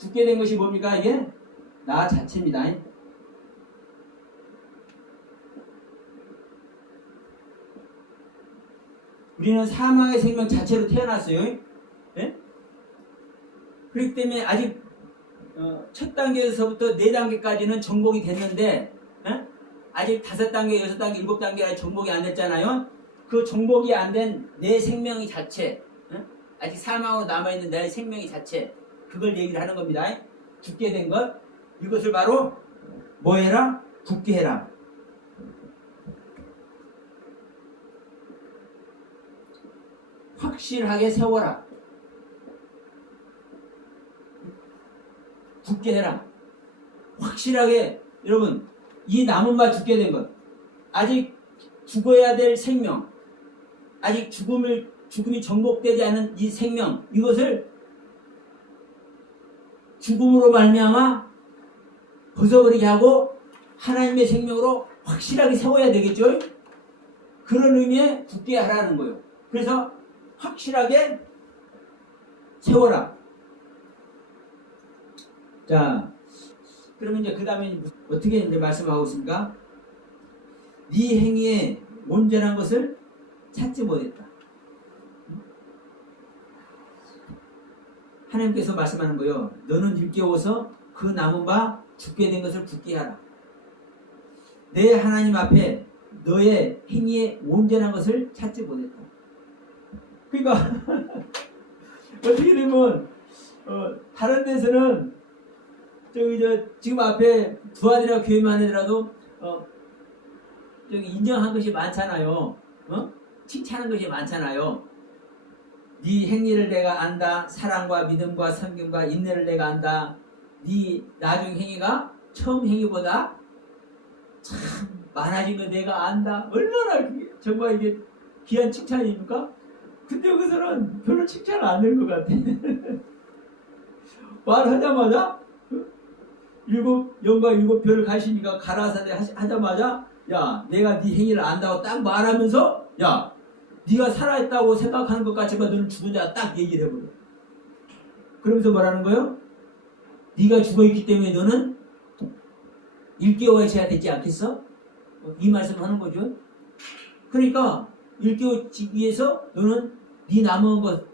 죽게 된 것이 뭡니까? 이게 나 자체입니다. 우리는 사망의 생명 자체로 태어났어요. 네? 그렇기 때문에 아직 첫 단계에서부터 네 단계까지는 정복이 됐는데 아직 5단계, 6단계, 7단계가 정복이 안 됐잖아요. 그 정복이 안 된 내 생명이 자체, 아직 사망으로 남아있는 내 생명이 자체, 그걸 얘기를 하는 겁니다. 죽게 된 것, 이것을 바로 뭐 해라? 굳게 해라. 확실하게 세워라. 굳게 해라. 확실하게. 여러분, 이 남은 바 죽게 된 것, 아직 죽어야 될 생명, 아직 죽음이 정복되지 않은 이 생명, 이것을 죽음으로 말미암아 벗어버리게 하고 하나님의 생명으로 확실하게 세워야 되겠죠. 그런 의미에 굳게 하라는 거예요. 그래서 확실하게 세워라. 자, 그러면 이제 그 다음에 어떻게 이제 말씀하고 있습니까? 네 행위에 온전한 것을 찾지 못했다. 하나님께서 말씀하는 거예요. 너는 일깨워서 그 남은 바 죽게 된 것을 굳게 하라. 내 하나님 앞에 너의 행위에 온전한 것을 찾지 못했다. 그러니까 어떻게 되면 다른 데서는 지금 앞에 부하들이나 교회만 하더라도 인정한 것이 많잖아요. 칭찬한 것이 많잖아요. 네 행위를 내가 안다. 사랑과 믿음과 섬김과 인내를 내가 안다. 네 나중 행위가 처음 행위보다 참 많아진 거 내가 안다. 얼마나 정말 이게 귀한 칭찬입니까? 근데 여기서는 별로 칭찬을 안 할 것 같아. 말하자마자 영과 7별을 가시니까 가라사대 하자마자 야 내가 네 행위를 안다고 딱 말하면서 야 네가 살아있다고 생각하는 것 같지만 너는 죽은 자가 딱 얘기를 해버려. 그러면서 뭐라는 거예요? 네가 죽어있기 때문에 너는 일깨워져야 되지 않겠어? 이 말씀을 하는 거죠. 그러니까 일깨워지기 위해서 너는 네 남은 것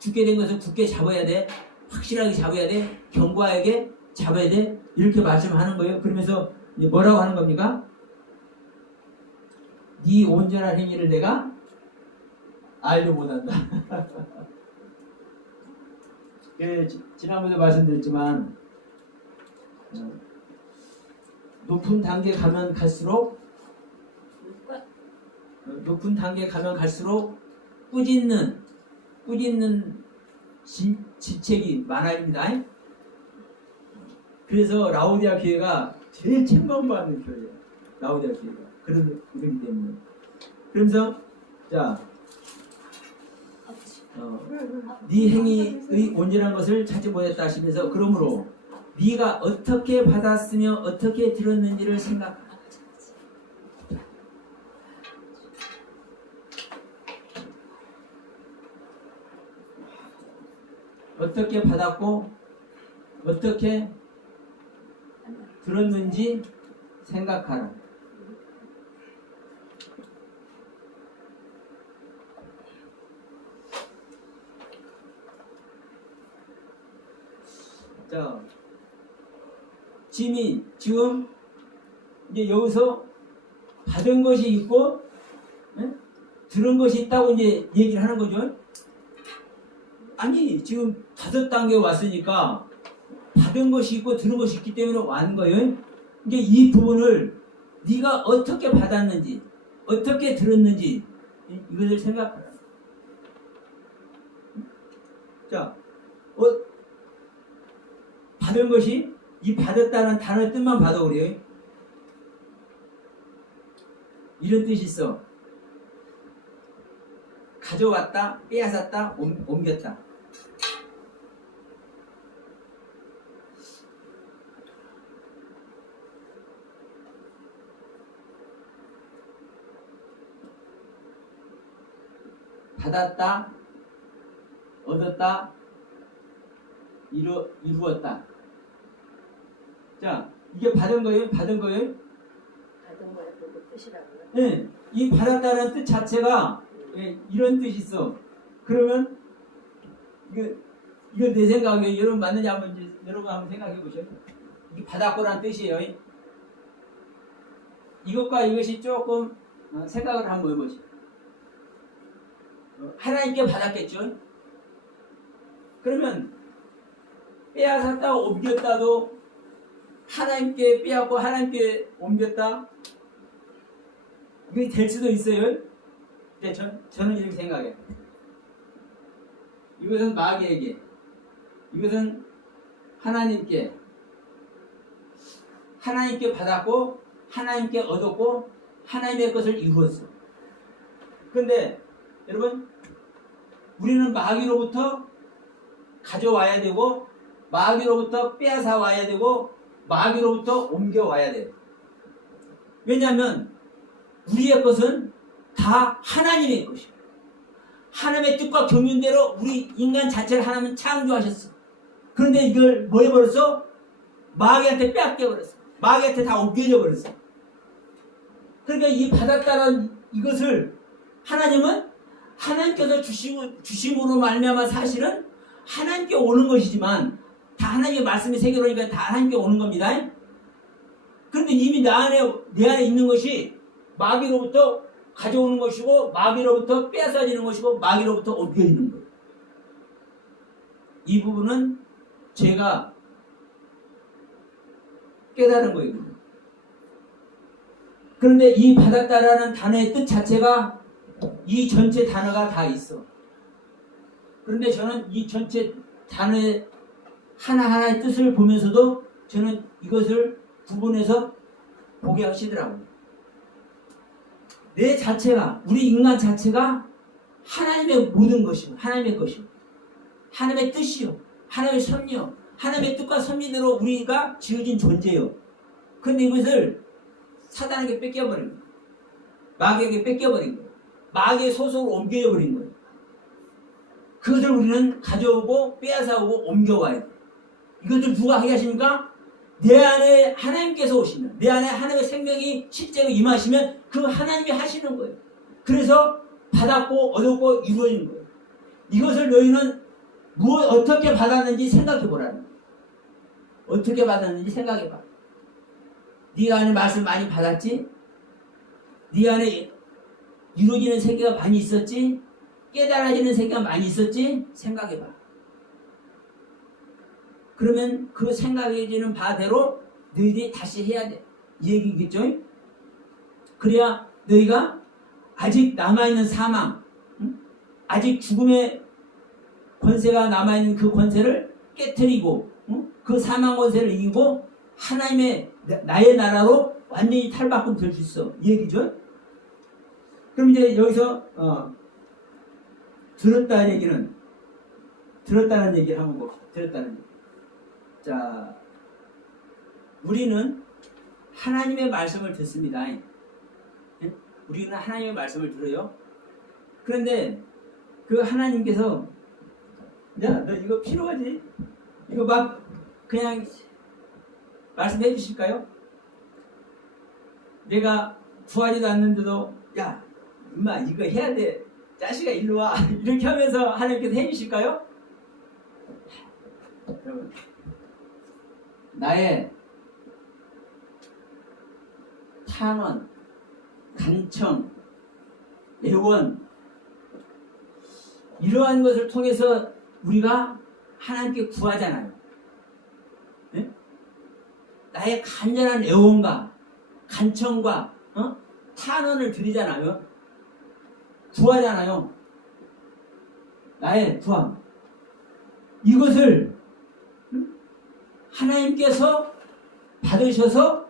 죽게 된 것을 굳게 잡아야 돼. 확실하게 잡아야 돼. 견고하게 잡아야 돼. 이렇게 말씀하는 거예요. 그러면서 뭐라고 하는 겁니까? 네 온전한 행위를 내가 알려 못한다. 예, 지난번에 말씀드렸지만 높은 단계 가면 갈수록 꾸짖는 질책이 많아집니다. 그래서 라오디아 교회가 제일 책망받는 교회예요. 라오디아 교회가 그러기 때문에. 그러면서 자, 네 행위의 온전한 것을 찾지 못했다 하시면서 그러므로 네가 어떻게 받았으며 어떻게 들었는지를 생각하라. 어떻게 받았고 어떻게 들었는지 생각하라. 자, 지금 이제 여기서 받은 것이 있고 들은 것이 있다고 이제 얘기를 하는 거죠. 아니 지금 5단계 왔으니까 받은 것이 있고 들은 것이 있기 때문에 왔는 거예요. 이게 이 부분을 네가 어떻게 받았는지 어떻게 들었는지 이것을 생각하라. 자, 받은 것이 이 받았다는 단어의 뜻만 봐도 그래요. 이런 뜻이 있어. 가져왔다, 빼앗았다, 옮겼다. 받았다, 얻었다, 이루었다. 자, 이게 받은 거예요? 받은 거예요? 받은 거에 그 뜻이라고요? 네, 이 받았다는 뜻 자체가 예, 이런 뜻이 있어. 그러면 이거 내 생각에 여러분 맞는지 여러분 한번 생각해 보셔요. 이게 받았고라는 뜻이에요. 이것과 이것이 조금 생각을 한번 해보시죠. 하나님께 받았겠죠. 그러면 빼앗았다 옮겼다도 하나님께 빼앗고 하나님께 옮겼다 이게 될 수도 있어요. 근데 저는 이렇게 생각해요. 이것은 마귀에게, 이것은 하나님께 받았고 하나님께 얻었고 하나님의 것을 이루었어. 그런데 여러분 우리는 마귀로부터 가져와야 되고 마귀로부터 빼앗아 와야 되고 마귀로부터 옮겨와야 돼요. 왜냐하면 우리의 것은 다 하나님의 것이에요. 하나님의 뜻과 경륜대로 우리 인간 자체를 하나님은 창조하셨어. 그런데 이걸 뭐 해버렸어? 마귀한테 빼앗겨버렸어. 마귀한테 다 옮겨져 버렸어. 그러니까 이 받았다는 이것을 하나님은 하나님께서 주심으로 말미암아 사실은 하나님께 오는 것이지만 다 하나님의 말씀이 새겨놓으니까 다 하나님께 오는 겁니다. 그런데 이미 내 안에 있는 것이 마귀로부터 가져오는 것이고 마귀로부터 빼앗아지는 것이고 마귀로부터 옮겨지는 거예요. 이 부분은 제가 깨달은 거예요. 그런데 이 받았다라는 단어의 뜻 자체가 이 전체 단어가 다 있어. 그런데 저는 이 전체 단어의 하나하나의 뜻을 보면서도 저는 이것을 구분해서 보게 하시더라고요. 내 자체가, 우리 인간 자체가 하나님의 모든 것이고 하나님의 것이고 하나님의 뜻이요 하나님의 섭리요 하나님의 뜻과 섭리대로 우리가 지어진 존재요. 그런데 이것을 사단에게 뺏겨버린 거예요. 마귀에게 뺏겨버린 거예요. 마귀의 소속으로 옮겨버린 거예요. 그것을 우리는 가져오고 빼앗아오고 옮겨와야 돼요. 이것을 누가 하게 하십니까? 내 안에 하나님께서 오시면, 내 안에 하나님의 생명이 실제로 임하시면 그 하나님이 하시는 거예요. 그래서 받았고 얻었고 이루어진 거예요. 이것을 너희는 어떻게 받았는지 생각해 보라는 거예요. 어떻게 받았는지 생각해 봐. 네 안에 말씀 많이 받았지? 네 안에 이루어지는 세계가 많이 있었지? 깨달아지는 세계가 많이 있었지? 생각해 봐. 그러면 그 생각해지는 바대로 너희들이 다시 해야 돼. 이 얘기겠죠? 그래야 너희가 아직 남아있는 사망, 아직 죽음의 권세가 남아있는 그 권세를 깨트리고 그 사망 권세를 이기고 하나님의 나의 나라로 완전히 탈바꿈 될 수 있어. 이 얘기죠? 그럼 이제 여기서 들었다는 얘기는 들었다는 얘기를 한번 봅시다. 들었다는 얘기. 자, 우리는 하나님의 말씀을 듣습니다. 우리는 하나님의 말씀을 들어요. 그런데 그 하나님께서 야, 너 이거 필요하지? 이거 막 그냥 말씀해 주실까요? 내가 구하지도 않는데도 야, 임마 이거 해야 돼. 자식아 일로 와. 이렇게 하면서 하나님께서 해 주실까요? 여러분, 나의 탄원, 간청, 애원 이러한 것을 통해서 우리가 하나님께 구하잖아요. 네? 나의 간절한 애원과 간청과 탄원을 드리잖아요. 구하잖아요. 나의 구함. 이것을 하나님께서 받으셔서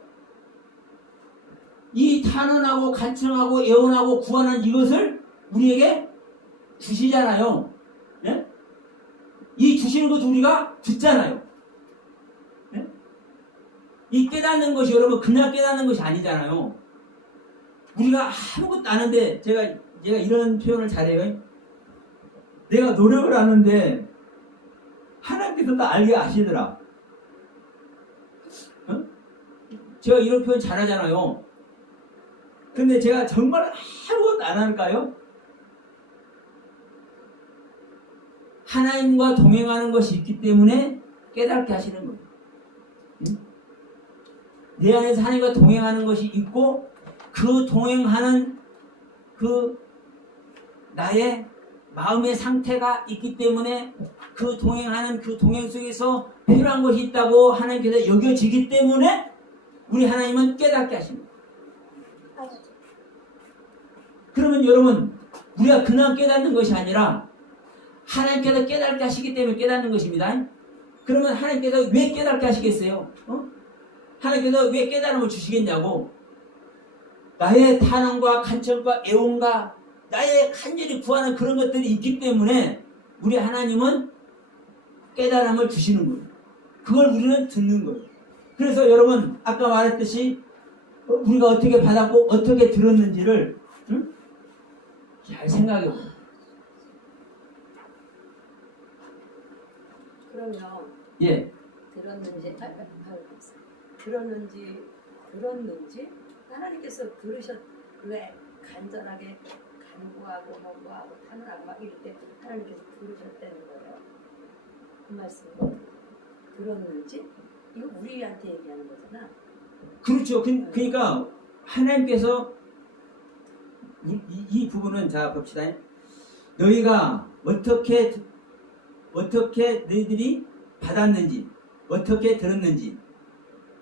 이 탄원하고 간청하고 애원하고 구하는 이것을 우리에게 주시잖아요. 네? 이 주시는 것도 우리가 듣잖아요. 네? 이 깨닫는 것이 여러분 그냥 깨닫는 것이 아니잖아요. 우리가 아무것도 아는데 제가 이런 표현을 잘해요. 내가 노력을 하는데 하나님께서 다 알게 아시더라. 어? 제가 이런 표현 잘하잖아요. 근데 제가 정말 아무것도 안 할까요? 하나님과 동행하는 것이 있기 때문에 깨닫게 하시는 거예요. 응? 내 안에서 하나님과 동행하는 것이 있고 그 동행하는 그 나의 마음의 상태가 있기 때문에 그 동행하는 그 동행 속에서 필요한 것이 있다고 하나님께서 여겨지기 때문에 우리 하나님은 깨닫게 하십니다. 그러면 여러분 우리가 그냥 깨닫는 것이 아니라 하나님께서 깨닫게 하시기 때문에 깨닫는 것입니다. 그러면 하나님께서 왜 깨닫게 하시겠어요? 하나님께서 왜 깨달음을 주시겠냐고. 나의 탄원과 간청과 애원과 나의 간절히 구하는 그런 것들이 있기 때문에 우리 하나님은 깨달음을 주시는 거예요. 그걸 우리는 듣는 거예요. 그래서 여러분 아까 말했듯이 우리가 어떻게 받았고 어떻게 들었는지를 잘 생각해 보세요. 그러면 예. 들었는지 하나님께서 왜 간절하게 간구하고 뭐하고 탄원하고 막 이럴 때 하나님께서 들으셨다는 거예요. 그 말씀 들었는지 이거 우리한테 얘기하는 거잖아. 그렇죠. 그러니까 하나님께서 이 부분은 자 봅시다. 너희가 어떻게 너희들이 받았는지, 어떻게 들었는지,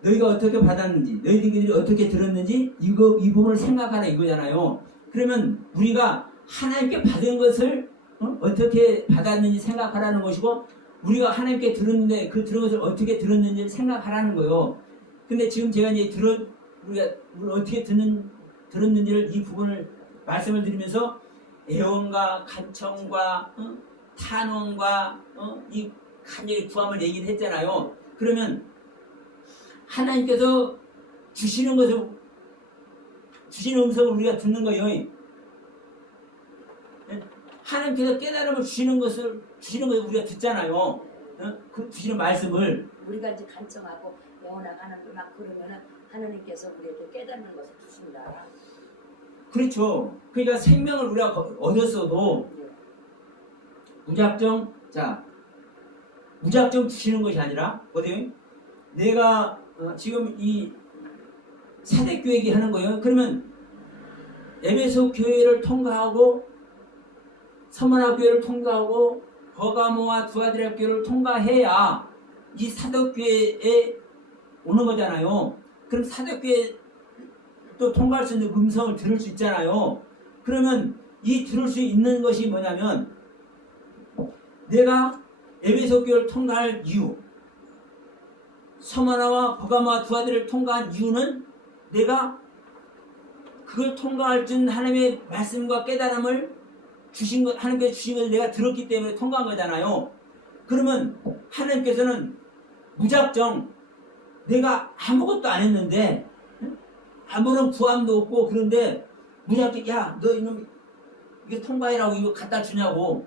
너희가 어떻게 받았는지, 너희들이 어떻게 들었는지 이 부분을 생각하라 이거잖아요. 그러면 우리가 하나님께 받은 것을 어떻게 받았는지 생각하라는 것이고 우리가 하나님께 들었는데 그 들은 것을 어떻게 들었는지를 생각하라는 거예요. 근데 지금 제가 이제 우리가 어떻게 들었는지를 이 부분을 말씀을 드리면서 애원과 간청과 탄원과 이 간절히 구함을 얘기를 했잖아요. 그러면 하나님께서 주시는 음성을 우리가 듣는 거예요. 하나님께서 깨달음을 주시는 것을 우리가 듣잖아요. 그 주시는 말씀을 우리가 이제 간청하고 영원하고 하나님 막 그러면은 하나님께서 우리에게 깨닫는 것을 주신다. 그렇죠. 그러니까 생명을 우리가 얻었어도 무작정 주시는 것이 아니라 어때요? 내가 지금 이 사대교회 하는 거예요. 그러면 에베소 교회를 통과하고 서머나 교회를 통과하고 버가모와 두아디라 교회를 통과해야 이 사도교회에 오는 거잖아요. 그럼 사도교회 또 통과할 수 있는 음성을 들을 수 있잖아요. 그러면 이 들을 수 있는 것이 뭐냐면 내가 에베소 교회를 통과할 이유, 서머나와 버가모와 두아디라를 통과한 이유는 내가 그걸 통과할 수 있는 하나님의 말씀과 깨달음을 하나님께서 주신 것을 내가 들었기 때문에 통과한 거잖아요. 그러면 하나님께서는 무작정 내가 아무것도 안 했는데 아무런 구함도 없고 그런데 무작정 야 너 이놈 이거 통과해라고 이거 갖다 주냐고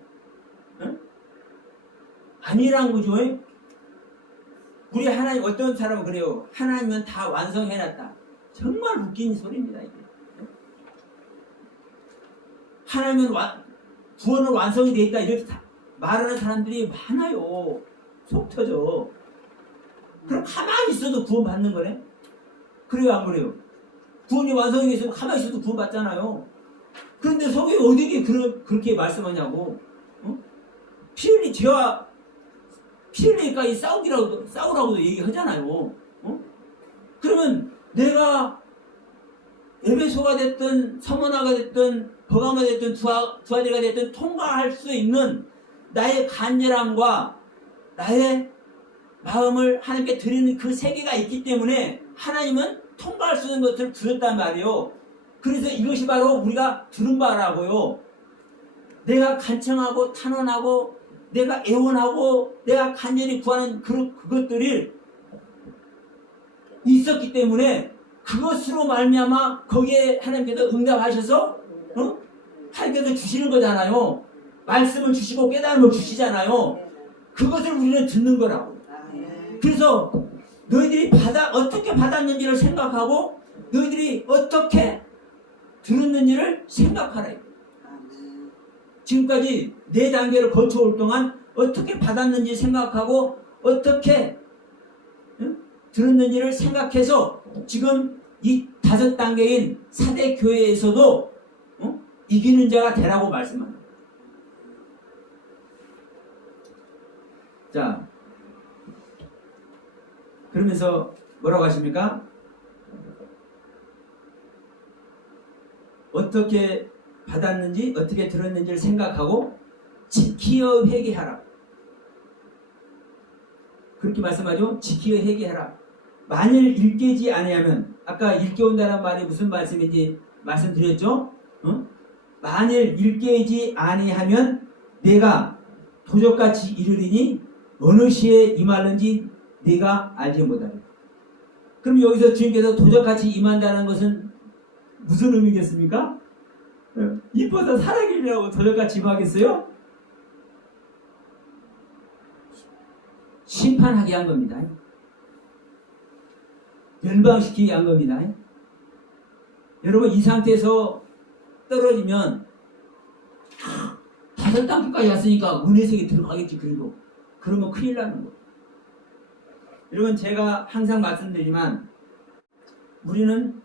아니란 거죠. 우리 하나님 어떤 사람은 그래요. 하나님은 다 완성해놨다. 정말 웃긴 소리입니다. 이게. 하나님은 구원은 완성이 되어 있다 이렇게 말하는 사람들이 많아요. 속 터져. 그럼 가만히 있어도 구원 받는 거네. 그래요 안 그래요? 구원이 완성이 되어 있으면 가만히 있어도 구원 받잖아요. 그런데 속에 어디에 그렇게 말씀하냐고. 피 흘리니까 싸우라고도 얘기하잖아요. 그러면 내가 에베소가 됐든 서머나가 됐든 버가모가 됐든 두아디라가 됐든 통과할 수 있는 나의 간절함과 나의 마음을 하나님께 드리는 그 세계가 있기 때문에 하나님은 통과할 수 있는 것들을 주셨단 말이에요. 그래서 이것이 바로 우리가 들은 바라고요. 내가 간청하고 탄원하고 내가 애원하고 내가 간절히 구하는 그것들이 있었기 때문에 그것으로 말미암아 거기에 하나님께서 응답하셔서 하나님께서 주시는 거잖아요. 말씀을 주시고 깨달음을 주시잖아요. 그것을 우리는 듣는 거라고. 아멘. 그래서 너희들이 어떻게 받았는지를 생각하고 너희들이 어떻게 들었는지를 생각하라. 아멘. 지금까지 4단계를 거쳐올 동안 어떻게 받았는지 생각하고 어떻게 들었는지를 생각해서 지금 이 5단계인 사대 교회에서도 이기는 자가 되라고 말씀합니다. 자, 그러면서 뭐라고 하십니까? 어떻게 받았는지 어떻게 들었는지를 생각하고 지키어 회개하라. 그렇게 말씀하죠. 지키어 회개하라. 만일 일깨지 아니하면, 아까 일깨운다는 말이 무슨 말씀인지 말씀드렸죠. 만일 일깨지 아니하면 내가 도적같이 이르리니 어느 시에 임하는지 네가 알지 못하리. 그럼 여기서 주님께서 도적같이 임한다는 것은 무슨 의미겠습니까? 이뻐서 살아계리라고 도적같이 임하겠어요? 심판하게 한 겁니다. 멸망시키게 한 겁니다. 여러분, 이 상태에서 떨어지면 5단계까지 왔으니까 은혜색에 들어가겠지. 그래도 그러면 큰일 나는 거예요. 여러분, 제가 항상 말씀드리지만 우리는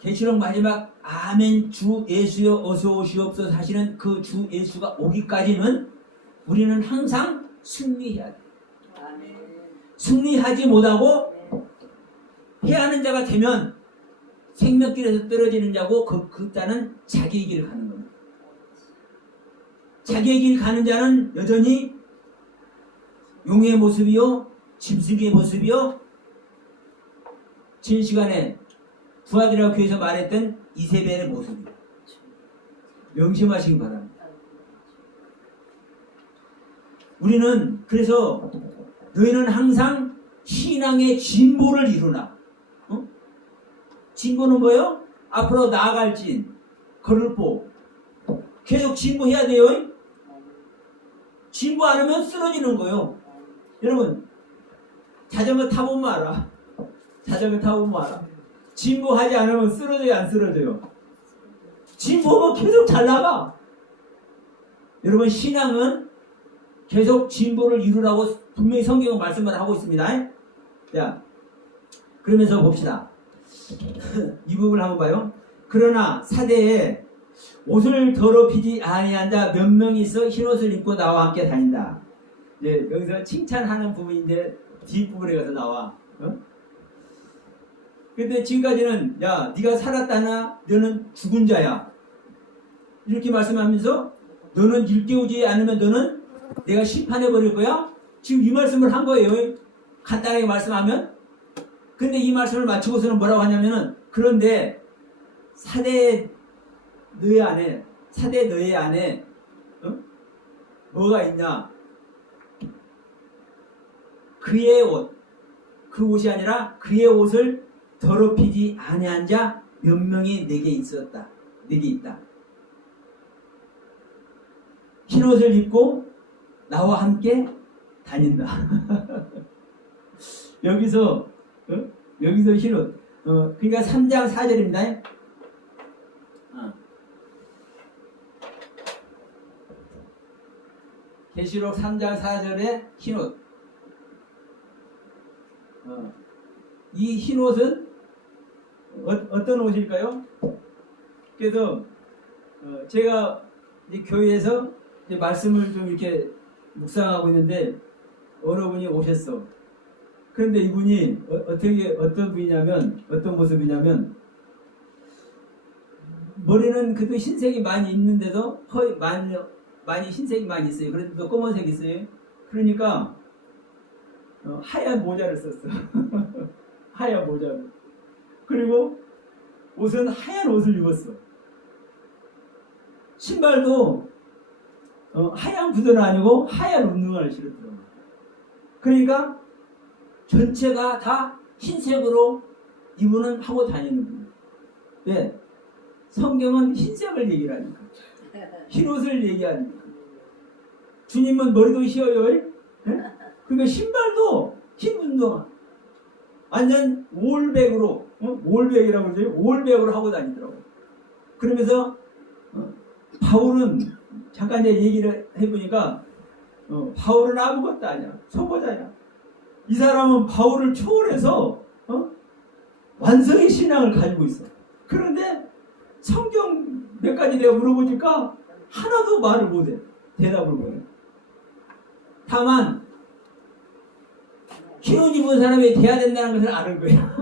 계시록 마지막 아멘 주 예수여 어서 오시옵소서 하시는 그 주 예수가 오기까지는 우리는 항상 승리해야 돼요. 아멘. 승리하지 못하고 해하는 자가 되면 생명길에서 떨어지는 자고 그 자는 자기의 길을 가는 겁니다. 자기의 길 가는 자는 여전히 용의 모습이요, 짐승의 모습이요, 진 시간에 부하들이라고 교회에서 말했던 이세벨의 모습이요. 명심하시기 바랍니다. 우리는 그래서 너희는 항상 신앙의 진보를 이루나. 진보는 뭐예요? 앞으로 나아갈진, 걸을보. 계속 진보해야 돼요. 진보 안 하면 쓰러지는 거예요. 여러분, 자전거 타보면 알아. 자전거 타보면 알아. 진보하지 않으면 쓰러져요, 안 쓰러져요? 진보하면 계속 잘 나가. 여러분, 신앙은 계속 진보를 이루라고 분명히 성경은 말씀을 하고 있습니다. 자, 그러면서 봅시다. 이 부분을 한번 봐요. 그러나 사대에 옷을 더럽히지 아니한 자 몇 명이 있어 흰옷을 입고 나와 함께 다닌다. 예, 여기서 칭찬하는 부분인데 뒷부분에 가서 나와. 근데 지금까지는 야, 네가 살았다나 너는 죽은 자야. 이렇게 말씀하면서 너는 일깨우지 않으면 너는 내가 심판해 버릴 거야. 지금 이 말씀을 한 거예요. 간단하게 말씀하면. 근데 이 말씀을 마치고서는 뭐라고 하냐면은 그런데 사대 너희 안에 뭐가 있냐? 그의 옷, 그 옷이 아니라 그의 옷을 더럽히지 아니한 자 몇 명이 내게 있었다. 내게 있다. 흰 옷을 입고 나와 함께 다닌다. 여기서 흰 옷. 그러니까 3장 4절입니다. 계시록 3장 4절에 흰 옷. 이 흰 옷은 어떤 옷일까요? 그래서 제가 이제 교회에서 이제 말씀을 좀 이렇게 묵상하고 있는데 어느 분이 오셨어. 그런데 이분이 어떤 분이냐면 어떤 모습이냐면 머리는 그래도 흰색이 많이 있는데도 거의 많이 흰색이 많이 있어요. 그래도 검은색이 있어요. 그러니까 하얀 모자를 썼어. 하얀 모자를. 그리고 옷은 하얀 옷을 입었어. 신발도 하얀 구두는 아니고 하얀 운동화를 신었더라고. 그러니까 전체가 다 흰색으로 이분은 하고 다니는 거예요. 왜? 성경은 흰색을 얘기를 하니까. 흰 옷을 얘기하니까. 주님은 머리도 휘어요. 예? 그러니까 신발도 흰 운동화 완전 올백으로 올백이라고 그러죠. 올백으로 하고 다니더라고. 그러면서 바울은 잠깐 이제 얘기를 해보니까 바울은 아무것도 아니야. 초보자야. 이 사람은 바울을 초월해서 완성의 신앙을 가지고 있어. 그런데 성경 몇 가지 내가 물어보니까 하나도 말을 못해. 대답을 못해. 다만 흰 옷 입은 사람이 돼야 된다는 것을 아는 거야.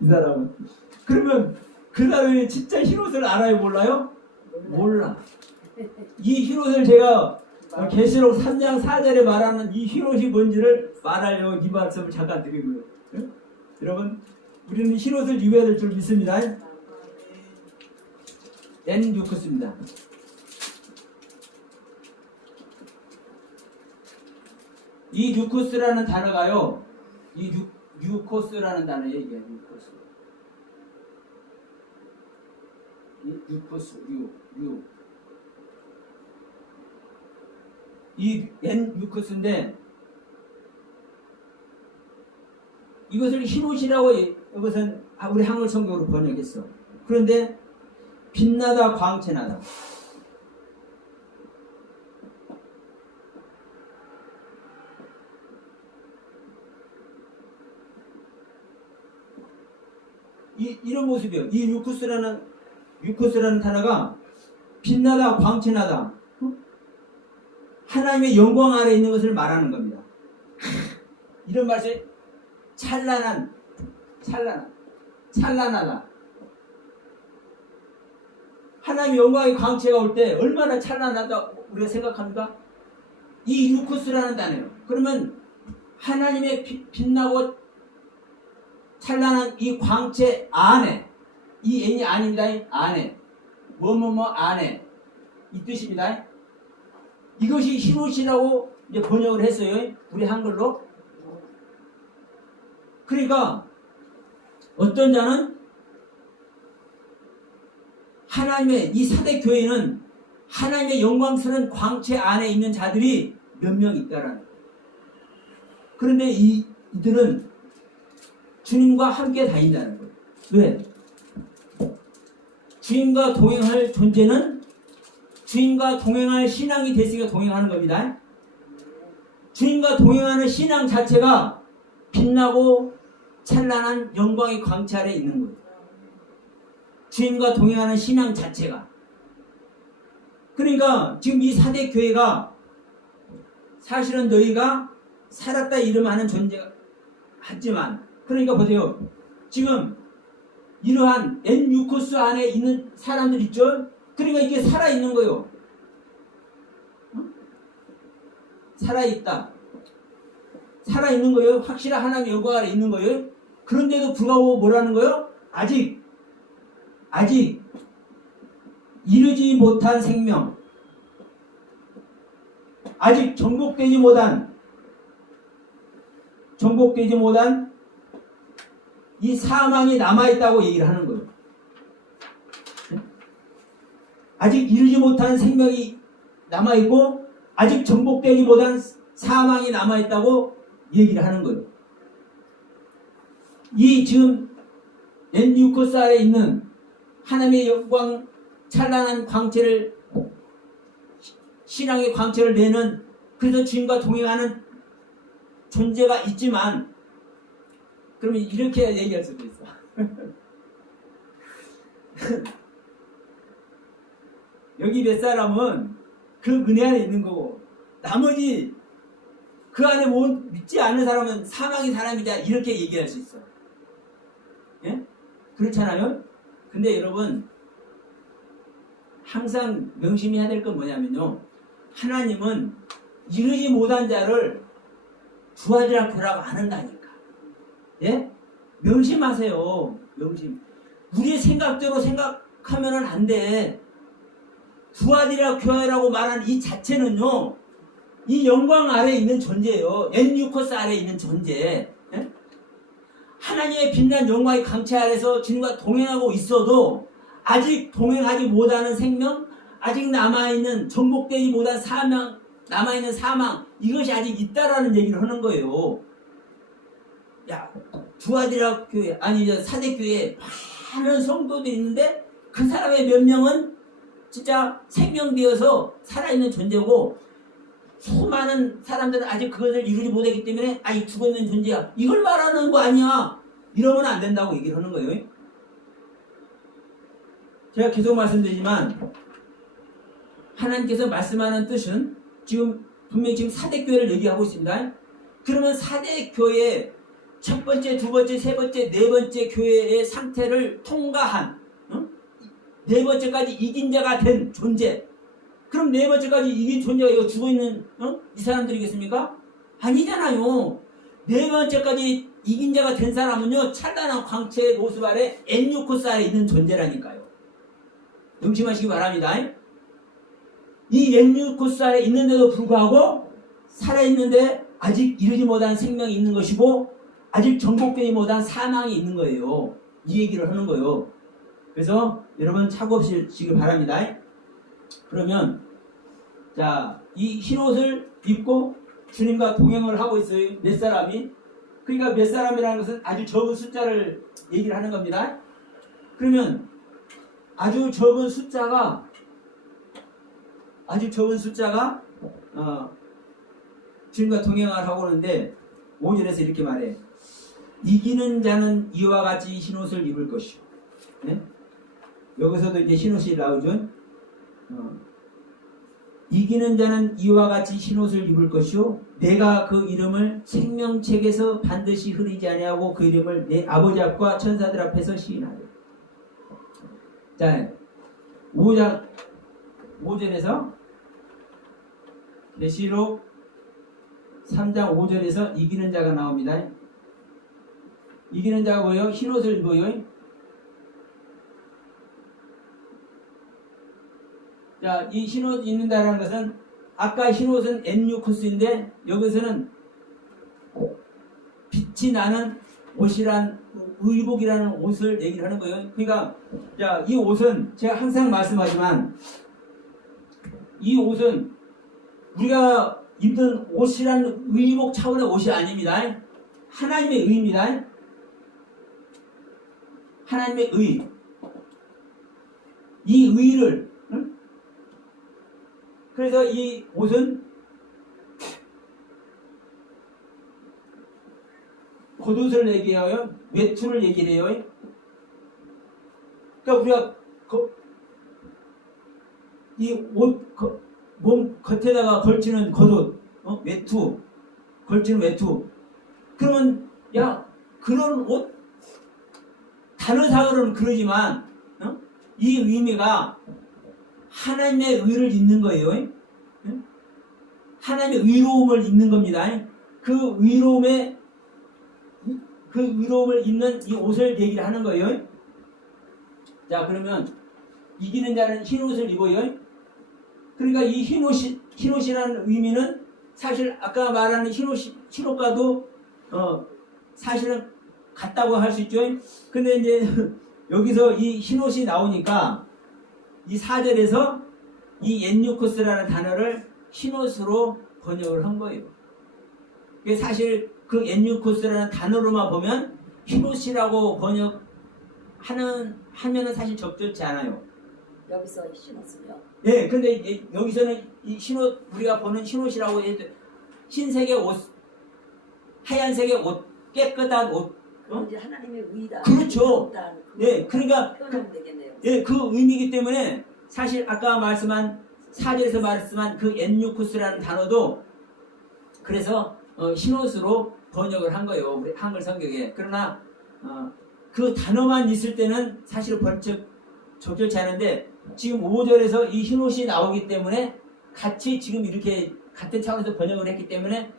이 사람은. 그러면 그 사람이 진짜 흰 옷을 알아요? 몰라요? 몰라. 이 흰 옷을 제가 계시록 3장 4절에 말하는 이 흰 옷이 뭔지를 말하려고 이 말씀을 잠깐 드린 거예요. 네? 여러분, 우리는 흰 옷을 입어야 될 줄 믿습니다. N-뉴크스입니다. 이 뉴코스라는 단어가요, 이 뉴코스라는 단어예요, 이게 뉴코스. 뉴코스, 이 N-뉴코스인데, 이것을 흰옷이라고 이것은 우리 한글 성경으로 번역했어. 그런데 빛나다, 광채나다. 이런 모습이에요. 이 유코스라는 단어가 빛나다, 광채나다. 하나님의 영광 아래 있는 것을 말하는 겁니다. 이런 말씀, 찬란하다. 하나님의 영광의 광채가 올 때 얼마나 찬란하다 우리가 생각합니까? 이 유코스라는 단어예요. 그러면 하나님의 빛나고 찬란한 이 광채 안에, 이 N이 아닙니다. 안에, 안에 이 뜻입니다. 이것이 흰옷이라고 이제 번역을 했어요. 우리 한글로. 그러니까 어떤 자는 하나님의 이 사대 교회는 하나님의 영광스러운 광채 안에 있는 자들이 몇 명 있다라는 거예요. 그런데 이들은 주님과 함께 다닌다는 거예요. 왜? 주님과 동행할 존재는 주님과 동행할 신앙이 됐으니까 동행하는 겁니다. 주님과 동행하는 신앙 자체가 빛나고 찬란한 영광의 광채 아래 있는 거예요. 주님과 동행하는 신앙 자체가. 그러니까 지금 이 사대 교회가 사실은 너희가 살았다 이름하는 존재가 하지만, 그러니까 보세요. 지금 이러한 N-뉴코스 안에 있는 사람들 있죠? 그러니까 이게 살아있는 거예요. 살아있다. 살아있는 거예요. 확실한 하나님의 영광 아래 있는 거예요. 그런데도 불구하고 뭐라는 거예요? 아직 이르지 못한 생명, 아직 정복되지 못한 이 사망이 남아있다고 얘기를 하는 거예요. 아직 이르지 못한 생명이 남아있고 아직 정복되지 못한 사망이 남아있다고 얘기를 하는 거예요. 이 지금 N-뉴코스 아래 있는 하나님의 영광 찬란한 광채를, 신앙의 광채를 내는, 그래서 주님과 동행하는 존재가 있지만, 그러면 이렇게 얘기할 수도 있어. 여기 몇 사람은 그 은혜 안에 있는 거고, 나머지 그 안에 믿지 않는 사람은 사망의 사람이다, 이렇게 얘기할 수 있어. 예? 그렇잖아요? 근데 여러분, 항상 명심해야 될 건 뭐냐면요, 하나님은 이르지 못한 자를 두아지라 교라고 안 한다니까. 예? 명심하세요. 명심. 우리의 생각대로 생각하면은 안 돼. 두아지라 교회라고 말하는 이 자체는요, 이 영광 아래에 있는 존재예요. N-뉴코스 아래에 있는 존재. 예? 하나님의 빛난 영광의 강체 아래서 주님과 동행하고 있어도 아직 동행하지 못하는 생명, 아직 남아있는 정복되지 못한 사망, 남아있는 사망, 이것이 아직 있다라는 얘기를 하는 거예요. 야, 두아디라 교회, 아니, 사대교회에 많은 성도들이 있는데 그 사람의 몇 명은 진짜 생명되어서 살아있는 존재고 수많은 사람들은 아직 그것을 이루지 못했기 때문에 아직 죽어있는 존재야. 이걸 말하는 거 아니야. 이러면 안 된다고 얘기를 하는 거예요. 제가 계속 말씀드리지만 하나님께서 말씀하는 뜻은 지금 분명히 지금 사대교회를 얘기하고 있습니다. 그러면 사대교회 첫 번째, 두 번째, 세 번째, 네 번째 교회의 상태를 통과한 네 번째까지 이긴 자가 된 존재. 그럼 네 번째까지 이긴 존재가 이거 죽어있는 이 사람들이겠습니까? 아니잖아요. 네 번째까지 이긴 자가 된 사람은요, 찬란한 광채의 모습 아래 엔유코스 아래 있는 존재라니까요. 명심하시기 바랍니다. 이 엔유코스 아래 있는데도 불구하고 살아있는데 아직 이르지 못한 생명이 있는 것이고 아직 정복되지 못한 사망이 있는 거예요. 이 얘기를 하는 거예요. 그래서 여러분 차고하시길 바랍니다. 그러면 자, 이 흰옷을 입고 주님과 동행을 하고 있어요. 몇 사람이? 그러니까 몇 사람이라는 것은 아주 적은 숫자를 얘기를 하는 겁니다. 그러면 아주 적은 숫자가 주님과 동행을 하고 있는데 5절에서 이렇게 말해. 이기는 자는 이와 같이 흰옷을 입을 것이요. 네? 여기서도 이제 흰옷이 나오죠. 이기는 자는 이와 같이 흰옷을 입을 것이요 내가 그 이름을 생명책에서 반드시 흐리지 아니하고 그 이름을 내 아버지 앞과 천사들 앞에서 시인하리. 자, 5절에서 계시록 3장 5절에서 이기는 자가 나옵니다. 이기는 자가 뭐예요? 흰옷을 입어요. 자, 이 흰옷 입는다는 것은 아까 흰옷은 엔유코스인데 여기서는 빛이 나는 옷이란 의복이라는 옷을 얘기를 하는 거예요. 그러니까 자, 이 옷은 제가 항상 말씀하지만 이 옷은 우리가 입는 옷이란 의복 차원의 옷이 아닙니다. 하나님의 의입니다. 하나님의 의. 이 의를 그래서 이 옷은 겉옷을 얘기해요. 외투를 얘기해요. 그러니까 우리가 이 옷 몸 겉에다가 걸치는 겉옷, 외투, 걸치는 외투. 그러면 야 그런 옷 단어상으로는 그러지만 이 의미가 하나님의 의를 입는 거예요. 하나님의 의로움을 입는 겁니다. 그 의로움을 입는 이 옷을 얘기를 하는 거예요. 자, 그러면 이기는 자는 흰 옷을 입어요. 그러니까 이 흰옷이라는 의미는 사실 아까 말하는 흰옷과도 사실은 같다고 할 수 있죠. 근데 이제 여기서 이 흰옷이 나오니까 이 4절에서 이 엔유코스라는 단어를 흰옷으로 번역을 한 거예요. 사실 그 엔유코스라는 단어로만 보면 흰옷이라고 하면은 사실 적절치 않아요. 여기서 신었으면. 네, 근데 여기서는 이 흰옷, 우리가 보는 흰옷이라고 해도 흰색의 옷, 하얀색의 옷, 깨끗한 옷. 이제 하나님의 의다. 그렇죠. 네, 그러니까 표현하면 되겠네요. 네, 그 의미이기 때문에 사실 아까 말씀한 4절에서 말씀한 그 엔유쿠스라는 단어도 그래서 흰옷으로 번역을 한 거예요. 우리 한글 성경에. 그러나 그 단어만 있을 때는 사실 번쩍 적절치 않은데 지금 5절에서 이 흰옷이 나오기 때문에 같이 지금 이렇게 같은 차원에서 번역을 했기 때문에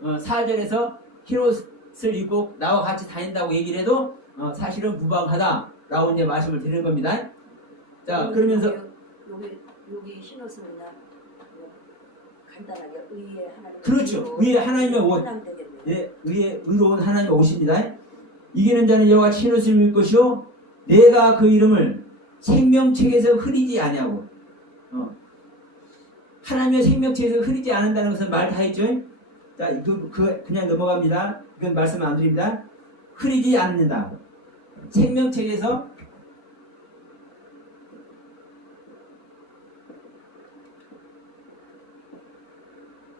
4절에서 흰옷을 입고 나와 같이 다닌다고 얘기를 해도 사실은 무방하다라고 이제 말씀을 드리는 겁니다. 자, 그러면서 여기 흰옷은 그냥 간단하게 의의 하나님. 그렇죠. 의의 하나님의 옷. 예, 의로운 하나님의 옷입니다. 이기는 자는 여호와 흰옷을 입을 것이요 내가 그 이름을 생명책에서 흐리지 아니하고 하나님의 생명체에서 흐리지 않는다는 것은 말 다 했죠? 자, 이거 그냥 넘어갑니다. 이건 말씀 안 드립니다. 흐리지 않는다. 생명체에서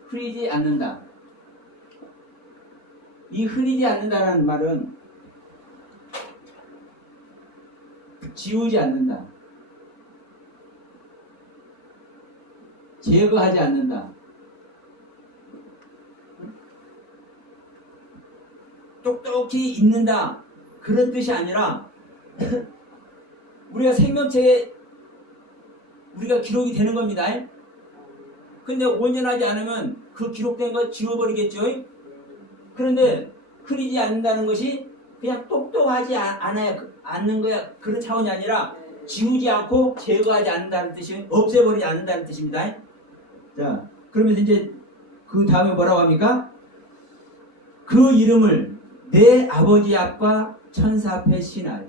흐리지 않는다. 이 흐리지 않는다라는 말은 지우지 않는다. 제거하지 않는다. 똑똑히 있는다. 그런 뜻이 아니라 우리가 생명체에 우리가 기록이 되는 겁니다. 근데 온전하지 않으면 그 기록된 거 지워버리겠죠. 그런데 흐리지 않는다는 것이 그냥 똑똑하지 않는 거야. 그런 차원이 아니라 지우지 않고 제거하지 않는다는 뜻이 없애버리지 않는다는 뜻입니다. 자, 그러면서 이제 그 다음에 뭐라고 합니까? 그 이름을 내 아버지 앞과 천사 앞에 신하여.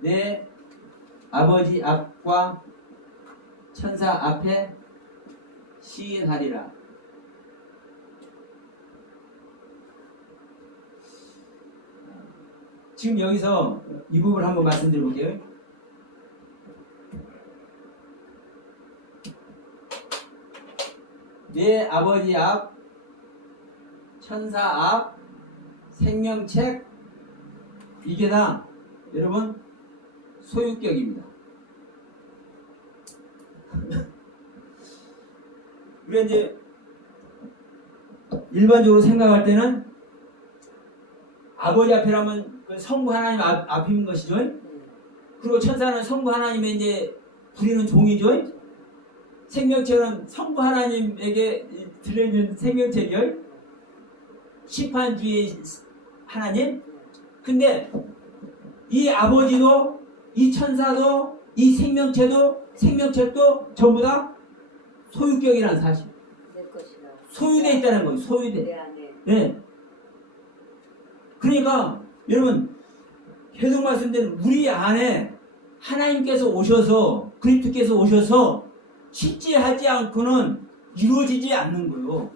내 아버지 앞과 천사 앞에 시인하리라. 지금 여기서 이 부분을 한번 말씀드려 볼게요. 내 아버지 앞, 천사 앞, 생명책, 이게 다 여러분 소유격입니다. 우리가 이제 일반적으로 생각할 때는 아버지 앞이라면 성부 하나님 앞인 것이죠. 그리고 천사는 성부 하나님의 이제 부리는 종이죠. 생명체는 성부 하나님에게 들려있는 생명체죠. 심판주의 하나님. 근데 이 아버지도 이 천사도 이 생명체도 전부 다 소유격이라는 사실. 내 것이라. 소유돼 있다는 거예요. 소유돼. 내 안에. 네. 그러니까 여러분 계속 말씀드린 우리 안에 하나님께서 오셔서 그리스도께서 오셔서 실제하지 않고는 이루어지지 않는 거예요.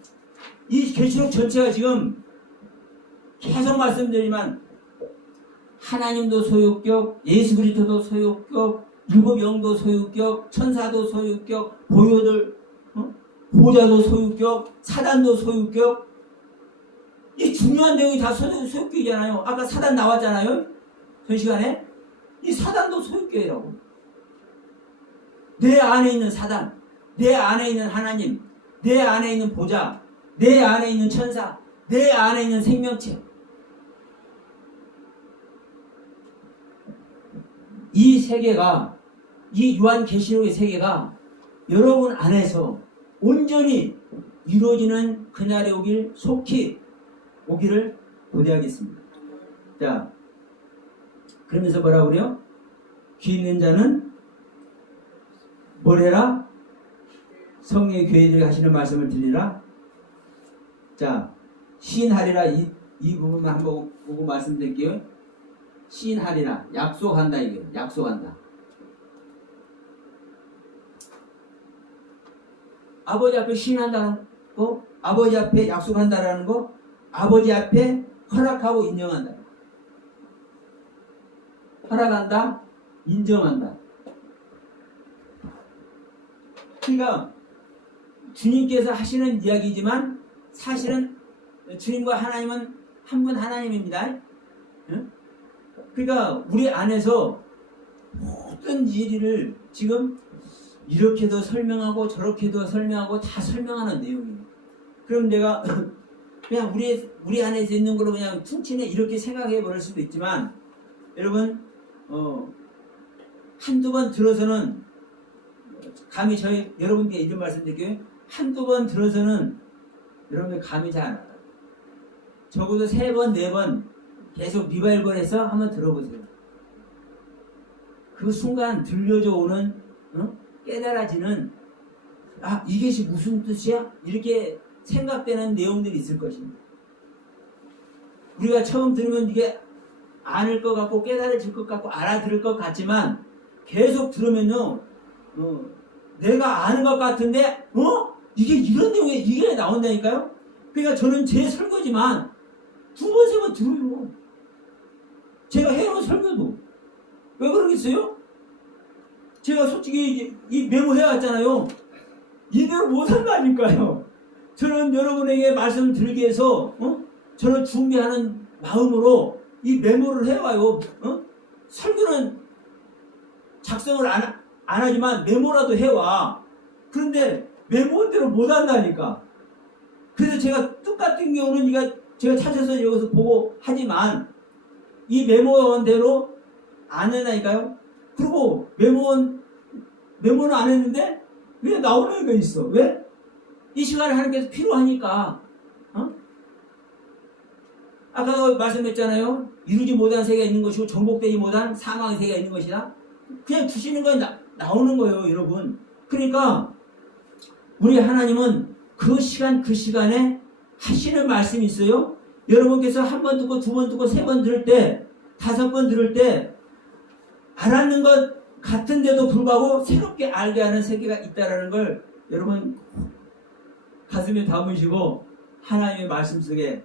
이 계시록 전체가 지금 계속 말씀드리지만 하나님도 소유격, 예수 그리스도도 소유격, 일곱 영도 소유격, 천사도 소유격, 보좌도 소유격, 사단도 소유격. 이 중요한 내용이 다 소유격이잖아요. 아까 사단 나왔잖아요. 전 시간에 이 사단도 소유격이라고. 내 안에 있는 사단, 내 안에 있는 하나님, 내 안에 있는 보좌, 내 안에 있는 천사, 내 안에 있는 생명체. 이 세계가, 이 요한계시록의 세계가 여러분 안에서 온전히 이루어지는 그날에 속히 오기를 고대하겠습니다. 자, 그러면서 뭐라고 그래요? 귀 있는 자는 뭘 해라? 성령의 교회들이 하시는 말씀을 들리라. 자, 시인하리라. 이 부분만 한번 보고 말씀드릴게요. 시인하리라. 약속한다 이게. 약속한다. 아버지 앞에 시인한다는 거, 아버지 앞에 약속한다라는 거, 아버지 앞에 허락하고 인정한다. 허락한다, 인정한다. 그러니까 주님께서 하시는 이야기지만 사실은 주님과 하나님은 한 분 하나님입니다. 그러니까 우리 안에서 모든 일을 지금 이렇게도 설명하고 저렇게도 설명하고 다 설명하는 내용이에요. 그럼 내가 그냥 우리 안에서 있는 걸로 그냥 퉁치네 이렇게 생각해 버릴 수도 있지만 여러분 한두 번 들어서는 감히 여러분께 이런 말씀드릴게요. 한두 번 들어서는 여러분들 감이 잘 안 와요. 적어도 3번, 4번 계속 리바이벌해서 한번 들어보세요. 그 순간 들려져 오는 깨달아지는 이것이 무슨 뜻이야? 이렇게 생각되는 내용들이 있을 것입니다. 우리가 처음 들으면 이게 아는 것 같고 깨달아질 것 같고 알아들을 것 같지만 계속 들으면요 내가 아는 것 같은데 이게 이런 내용에 이게 나온다니까요. 그러니까 저는 제 설교지만 두 번 세 번 들어요. 제가 해놓은 설교도 왜 그러겠어요? 제가 솔직히 이 메모해왔잖아요. 이대로 못한다니까요. 저는 여러분에게 말씀 드리기 위해서 저는 준비하는 마음으로 이 메모를 해와요. 설교는 작성을 안 하지만 메모라도 해와. 그런데 메모대로 못한다니까. 그래서 제가 똑같은 경우는 제가 찾아서 여기서 보고 하지만 이 메모원대로 안 해나니까요. 그리고 메모는 안 했는데 왜 나오는 애가 있어? 왜? 이 시간에 하나님께서 필요하니까. 아까 말씀했잖아요. 이루지 못한 세계가 있는 것이고 정복되지 못한 사망의 세계가 있는 것이다. 그냥 주시는 건 나오는 거예요, 여러분. 그러니까 우리 하나님은 그 시간에 하시는 말씀이 있어요. 여러분께서 한 번 듣고 두 번 듣고 세 번 들을 때, 다섯 번 들을 때 알았는 것 같은데도 불구하고 새롭게 알게 하는 세계가 있다는 걸 여러분 가슴에 담으시고 하나님의 말씀 속에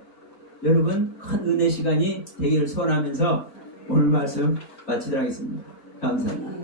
여러분 큰 은혜 시간이 되기를 소원하면서 오늘 말씀 마치도록 하겠습니다. 감사합니다.